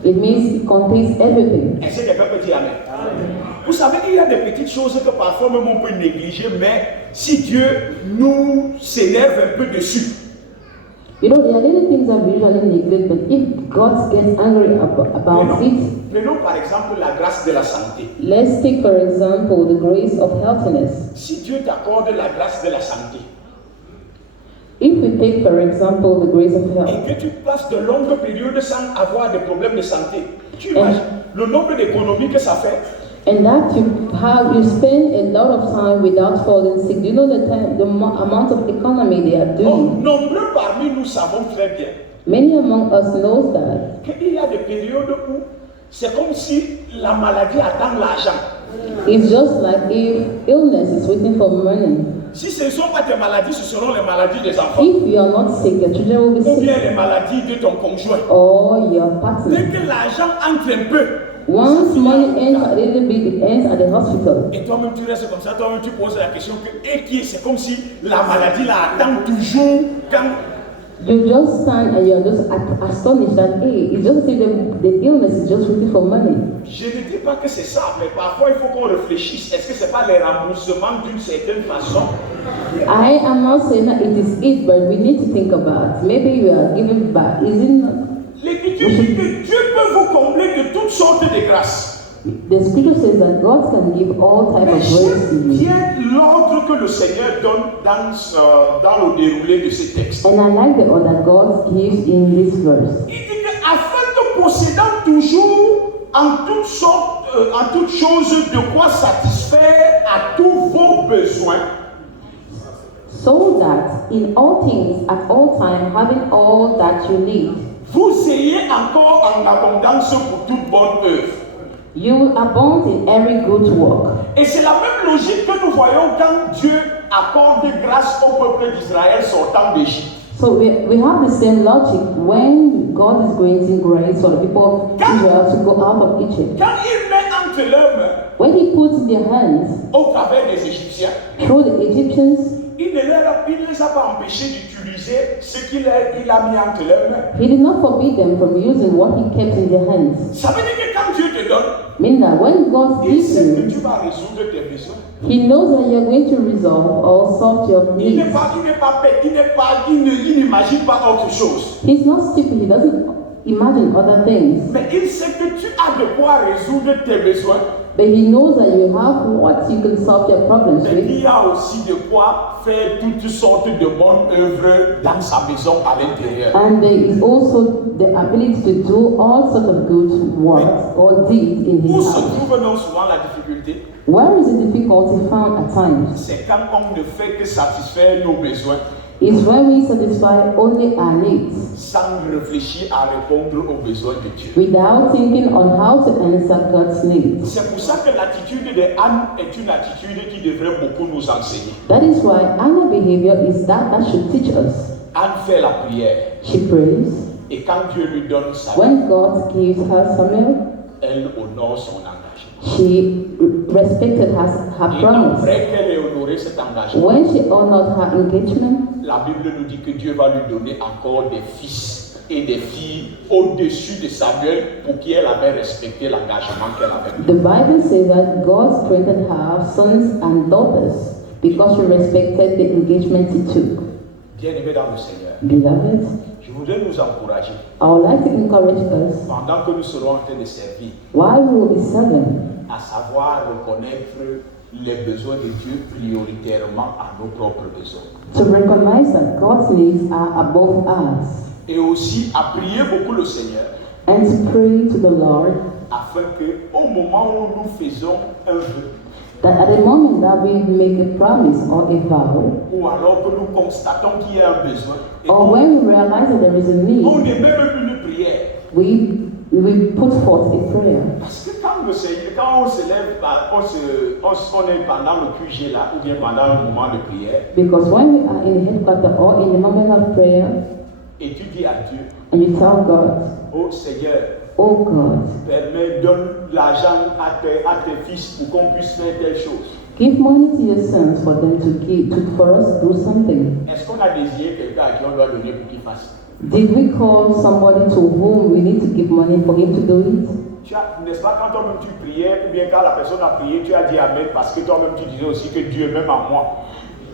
It means it contains everything. Est-ce que quelqu'un peut dire Amen? Vous savez qu'il y a des petites choses que parfois même on peut négliger, mais si Dieu nous s'énerve un peu dessus, You know, there are little things that we usually neglect, but if God gets angry about it, prenons par exemple la grâce de la santé. let's take for example the grace of healthiness. Si Dieu t'accorde la grâce de la santé If we take for example the grace of et health, que tu passes de longues périodes sans avoir de problèmes de santé, tu imagines le nombre d'économies que ça fait? and that you spend a lot of time without falling sick. Do you know the amount of economy they are Oh, doing? nombreux parmi nous savons très bien Many among us knows that qu'il y a des périodes où c'est comme si la maladie attend l'argent. it's just like if illness is waiting for money. Si ce ne sont pas tes maladies, ce seront les maladies des enfants. If you are not sick, your children will be Ou bien sick, les maladies de ton conjoint. or your Dès partner. que l'argent entre un peu, Once money ends a little bit, it ends at the hospital. et toi-même tu restes comme ça, toi-même tu poses la question que, et qui est, c'est comme si la maladie là attend toujours quand. You just stand and you're just astonished that, hey, it's just as if the illness is just waiting for money. Je ne dis pas que c'est ça, mais parfois il faut qu'on réfléchisse. Est-ce que c'est pas les remboursements d'une certaine façon? I am not saying that it is it, but we need to think about maybe you are giving back. Is it not? L'Écriture dit que Dieu peut vous combler de toutes sortes de grâces. The scripture says that God can give all type of Mais grace to j'aime you. bien l'ordre que le Seigneur donne dans le déroulé de ces textes. And I like the order God gives in this verse. Il dit que afin de possédant toujours en toutes choses de quoi satisfaire à tous vos besoins, So that in all things, at all time, having all that you need, vous ayez encore en abondance pour toute bonne œuvre. you will abound in every good work. Et c'est la même logique que nous voyons quand Dieu accorde grâce au peuple d'Israël sortant d'Égypte. So we have the same logic when God is granting grace for the people of Israel to go out of Egypt. Quand il met entre leurs mains When he puts in their hands au travers des Égyptiens, through the Egyptians, il ne les a pas empêchés d'utiliser ce qu'il a mis entre leurs mains. he did not forbid them from using what he kept in their hands. Ça veut dire que quand Dieu te donne, Meaning that when God il gives sait que you, tu vas résoudre tes besoins. he knows that you're going to resolve or solve your Il needs. n'est pas bête, il n'imagine pas autre chose. He's not stupid, he doesn't imagine other things. Mais il sait que tu as de quoi résoudre tes besoins. But he knows that you have what you can solve your problems Mais with. il y a aussi de quoi faire toutes sortes de bonnes œuvres dans sa maison à l'intérieur. And there is also the ability to do all sorts of good works or deeds in Où his se house. trouve donc souvent la difficulté? Where is the difficulty found at times? C'est quand on ne fait que satisfaire nos besoins Is when we satisfy only our needs sans réfléchir à répondre aux besoins de Dieu. without thinking on how to answer God's needs. C'est pour ça que l'attitude de Anne est une attitude qui devrait beaucoup nous enseigner. That is why Anna's behavior is that should teach us. Anne fait la prière She prays. et quand Dieu lui donne sa When God gives her Samuel, elle honore son engagement. she respected her Et promise. après qu'elle ait honoré cet engagement, When she honored her engagement, la Bible nous dit que Dieu va lui donner encore des fils et des filles au-dessus de Samuel pour qu'elle avait respecté l'engagement qu'elle avait pris. the Bible says that God granted her sons and daughters because she respected the engagement he took. Bien-aimés dans le Seigneur, Beloved, je voudrais nous encourager I would like to encourage us pendant que nous serons en train de servir while we will be serving à savoir reconnaître les besoins de Dieu prioritairement à nos propres besoins. to recognize that God's needs are above us Et aussi à prier beaucoup le Seigneur and to pray to the Lord afin que au moment où nous faisons un vœu that at the moment that we make a promise or a vow, ou alors que nous constatons qu'il y a un besoin et or when we realize that there is a on need, n'est même plus une prière. we put forth a prayer. Parce que quand le Seigneur, quand on se lève, on est pendant le QG là, ou bien pendant un moment de prière, Because when we are in the headquarters or in the moment of prayer, et tu dis à Dieu, and you tell God, oh Seigneur, oh God, donne l'argent à tes fils pour qu'on puisse faire telle chose. give money to your sons for them to give, for us to do something. Est-ce qu'on a désiré quelqu'un à qui on doit donner pour qu'il fasse? Did we call somebody to whom we need to give money for him to do it? N'est-ce pas quand toi-même tu priais, ou bien quand la personne a prié, tu as dit Amen parce que toi-même tu disais aussi que Dieu est même en moi.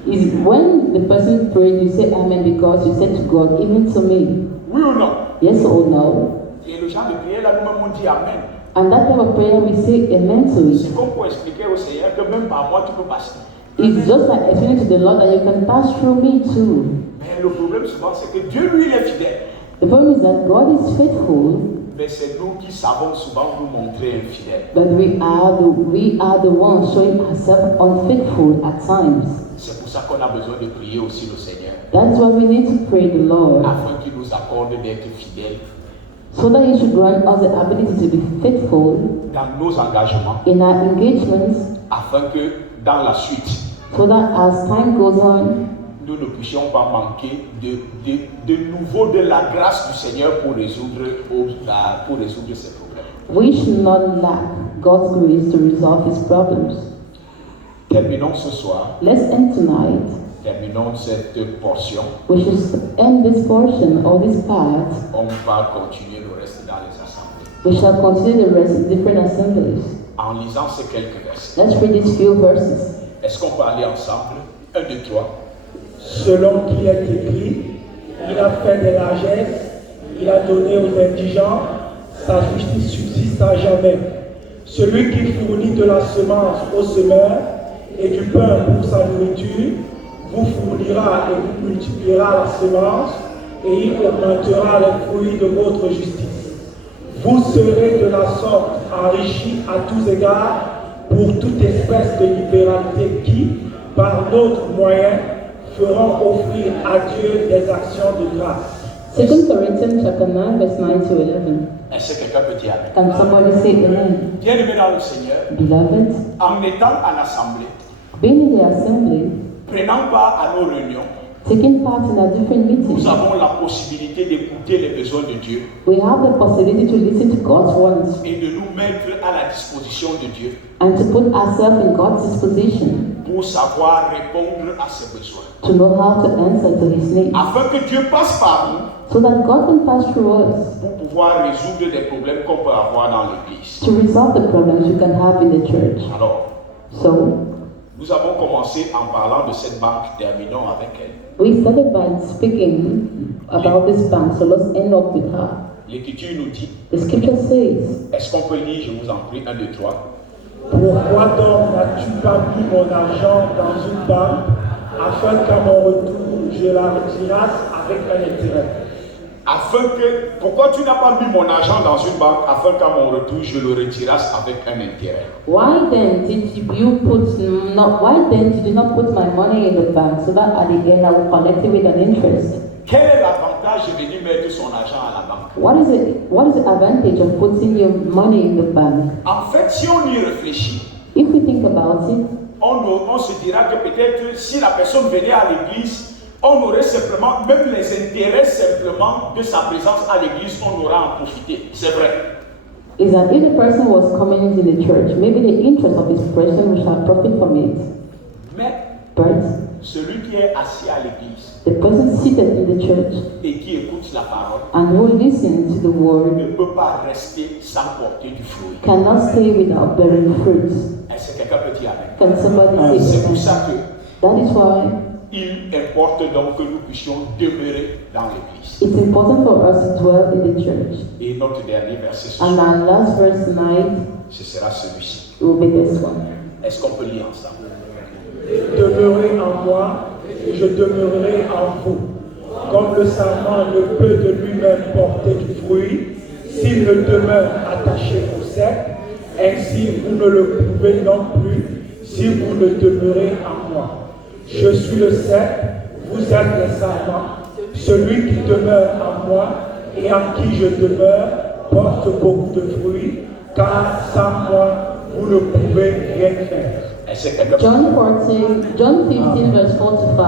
Is when the person prayed, you say amen because you said to God, even to me. Oui ou non? Yes or no? Et le genre de prière là, nous-mêmes on dit Amen. And that type of prayer, we say amen to it. C'est comme pour expliquer au Seigneur que même par moi tu peux passer. It's just like explaining to the Lord that you can pass through me too. Mais le problème souvent c'est que Dieu lui il est fidèle. The problem is that God is faithful, Mais c'est nous qui savons souvent nous montrer infidèles. but we are the ones showing ourselves unfaithful at times. C'est pour ça qu'on a besoin de prier aussi le Seigneur. That's why we need to pray the Lord, Afin qu'il nous accorde d'être fidèles so that He should grant us the ability to be faithful dans nos engagements. in our engagements, Afin que dans la suite, so that as time goes on, nous ne puissions pas manquer de nouveau de la grâce du Seigneur pour résoudre ces problèmes. we should not lack God's grace to resolve His problems. Terminons ce soir, Let's end tonight. terminons cette portion. We should end this portion or this part. On va continuer le reste dans les assemblées. We shall continue the rest of different assemblies. En lisant ces quelques versets. Let's read these few verses. Est-ce qu'on peut aller ensemble? 1, 2, 3. Selon qu'il est écrit, il a fait des largesses, il a donné aux indigents, sa justice subsiste à jamais. Celui qui fournit de la semence au semeur et du pain pour sa nourriture, vous fournira et vous multipliera la semence et il augmentera les fruits de votre justice. Vous serez de la sorte enrichis à tous égards pour toute espèce de libéralité qui, par d'autres moyens, feront offrir à Dieu des actions de grâce. 2 Corinthians chapter 9, verse 9 to 11. Est-ce que quelqu'un peut dire Amen? Can somebody say amen? Bien-aimés dans le Seigneur, Beloved, en étant en assemblée, being in the assembly, prenant part à nos réunions, taking part in a different meeting. Nous avons la possibilité d'écouter les besoins de Dieu We have the possibility to listen to God's words et de nous mettre à la disposition de Dieu and to put ourselves in God's disposition pour savoir répondre à ses besoins. to know how to answer to His needs, Afin que Dieu passe par nous so that God can pass through us pour pouvoir résoudre des problèmes qu'on peut avoir dans l'église. to resolve the problems we can have in the church. Alors, So, nous avons commencé en parlant de cette banque, terminons avec elle. we started by speaking about this bank, so let's end up with her. L'Écriture nous dit, The scripture says, est-ce qu'on peut lire, je vous en prie, 1, 2, 3. Pourquoi donc n'as-tu pas mis mon argent dans une banque afin qu'à mon retour je la retirasse avec un intérêt? Pourquoi tu n'as pas mis mon argent dans une banque afin qu'à mon retour je le retirasse avec un intérêt? why then did you not put my money in the bank so that at the end I will collect it with an interest? Quel est l'avantage de venir mettre son argent à la banque? What is the advantage of putting your money in the bank? En fait, si on y réfléchit, If we think about it, on se dira que peut-être si la personne venait à l'église, on aurait simplement, même les intérêts simplement de sa présence à l'église, on aura en profité. C'est vrai. is that if the person was coming into the church, maybe the interest of his person would have profit from it. Mais But celui qui est assis à l'église the person seated in the church et qui écoute la parole and who listens to the word ne peut pas rester sans porter du fruit. cannot stay without bearing fruits. Est-ce que quelqu'un peut dire amen? Can somebody say C'est pour amen? ça que That is why il importe donc que nous puissions demeurer dans l'église. it's important for us to dwell in the church. Et notre dernier verset ce And soir, our last verse tonight ce sera celui-ci. will be this one. Est-ce qu'on peut lire ensemble? Demeurez en moi et je demeurerai en vous. Comme le sarment ne peut de lui-même porter du fruit s'il ne demeure attaché au cep, ainsi vous ne le pouvez non plus si vous ne demeurez en moi. Je suis le cep, vous êtes les sarments. Celui qui demeure en moi et en qui je demeure porte beaucoup de fruits, car sans moi vous ne pouvez rien faire. Est-ce que quelqu'un peut John 15, verse 4 to 5.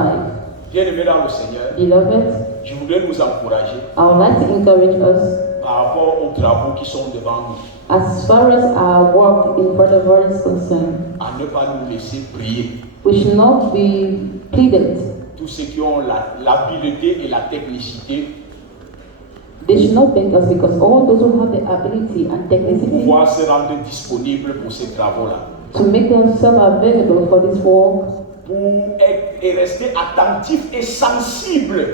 Bien-aimé dans le Seigneur, Beloved, je voudrais nous encourager I would like to encourage us par rapport aux travaux qui sont devant nous, as far as our work in front of us is concerned. à ne pas nous laisser prier. We should not be pleaded. Tous ceux qui ont l'habileté et la technicité They should not thank us because all those who have the ability and pour technicity pouvoir se rendre disponibles pour ces travaux-là, to make themselves available for this work, pour être et rester attentifs et sensibles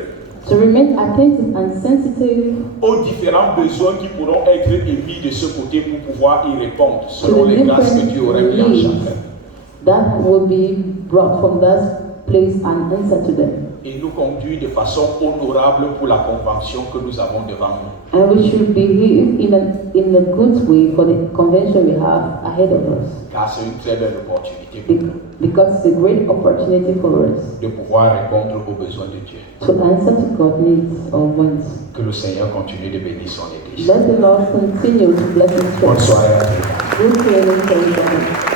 to remain attentive and sensitive aux différents besoins qui pourront être émis de ce côté pour pouvoir y répondre to selon the les grâces que different Dieu aurait mis en needs chacun. that will be brought from that place and answer to them. Et nous conduire de façon honorable pour la convention que nous avons devant nous. And we should behave in a good way for the convention we have ahead of us. Car c'est une très belle opportunité pour nous Because it's a great opportunity for us de pouvoir répondre aux besoins de Dieu. to answer to God's needs or wants. Que le Seigneur continue de bénir son Église. Let the Lord continue to bless His Bonne church. soirée à tous. Good training for everyone.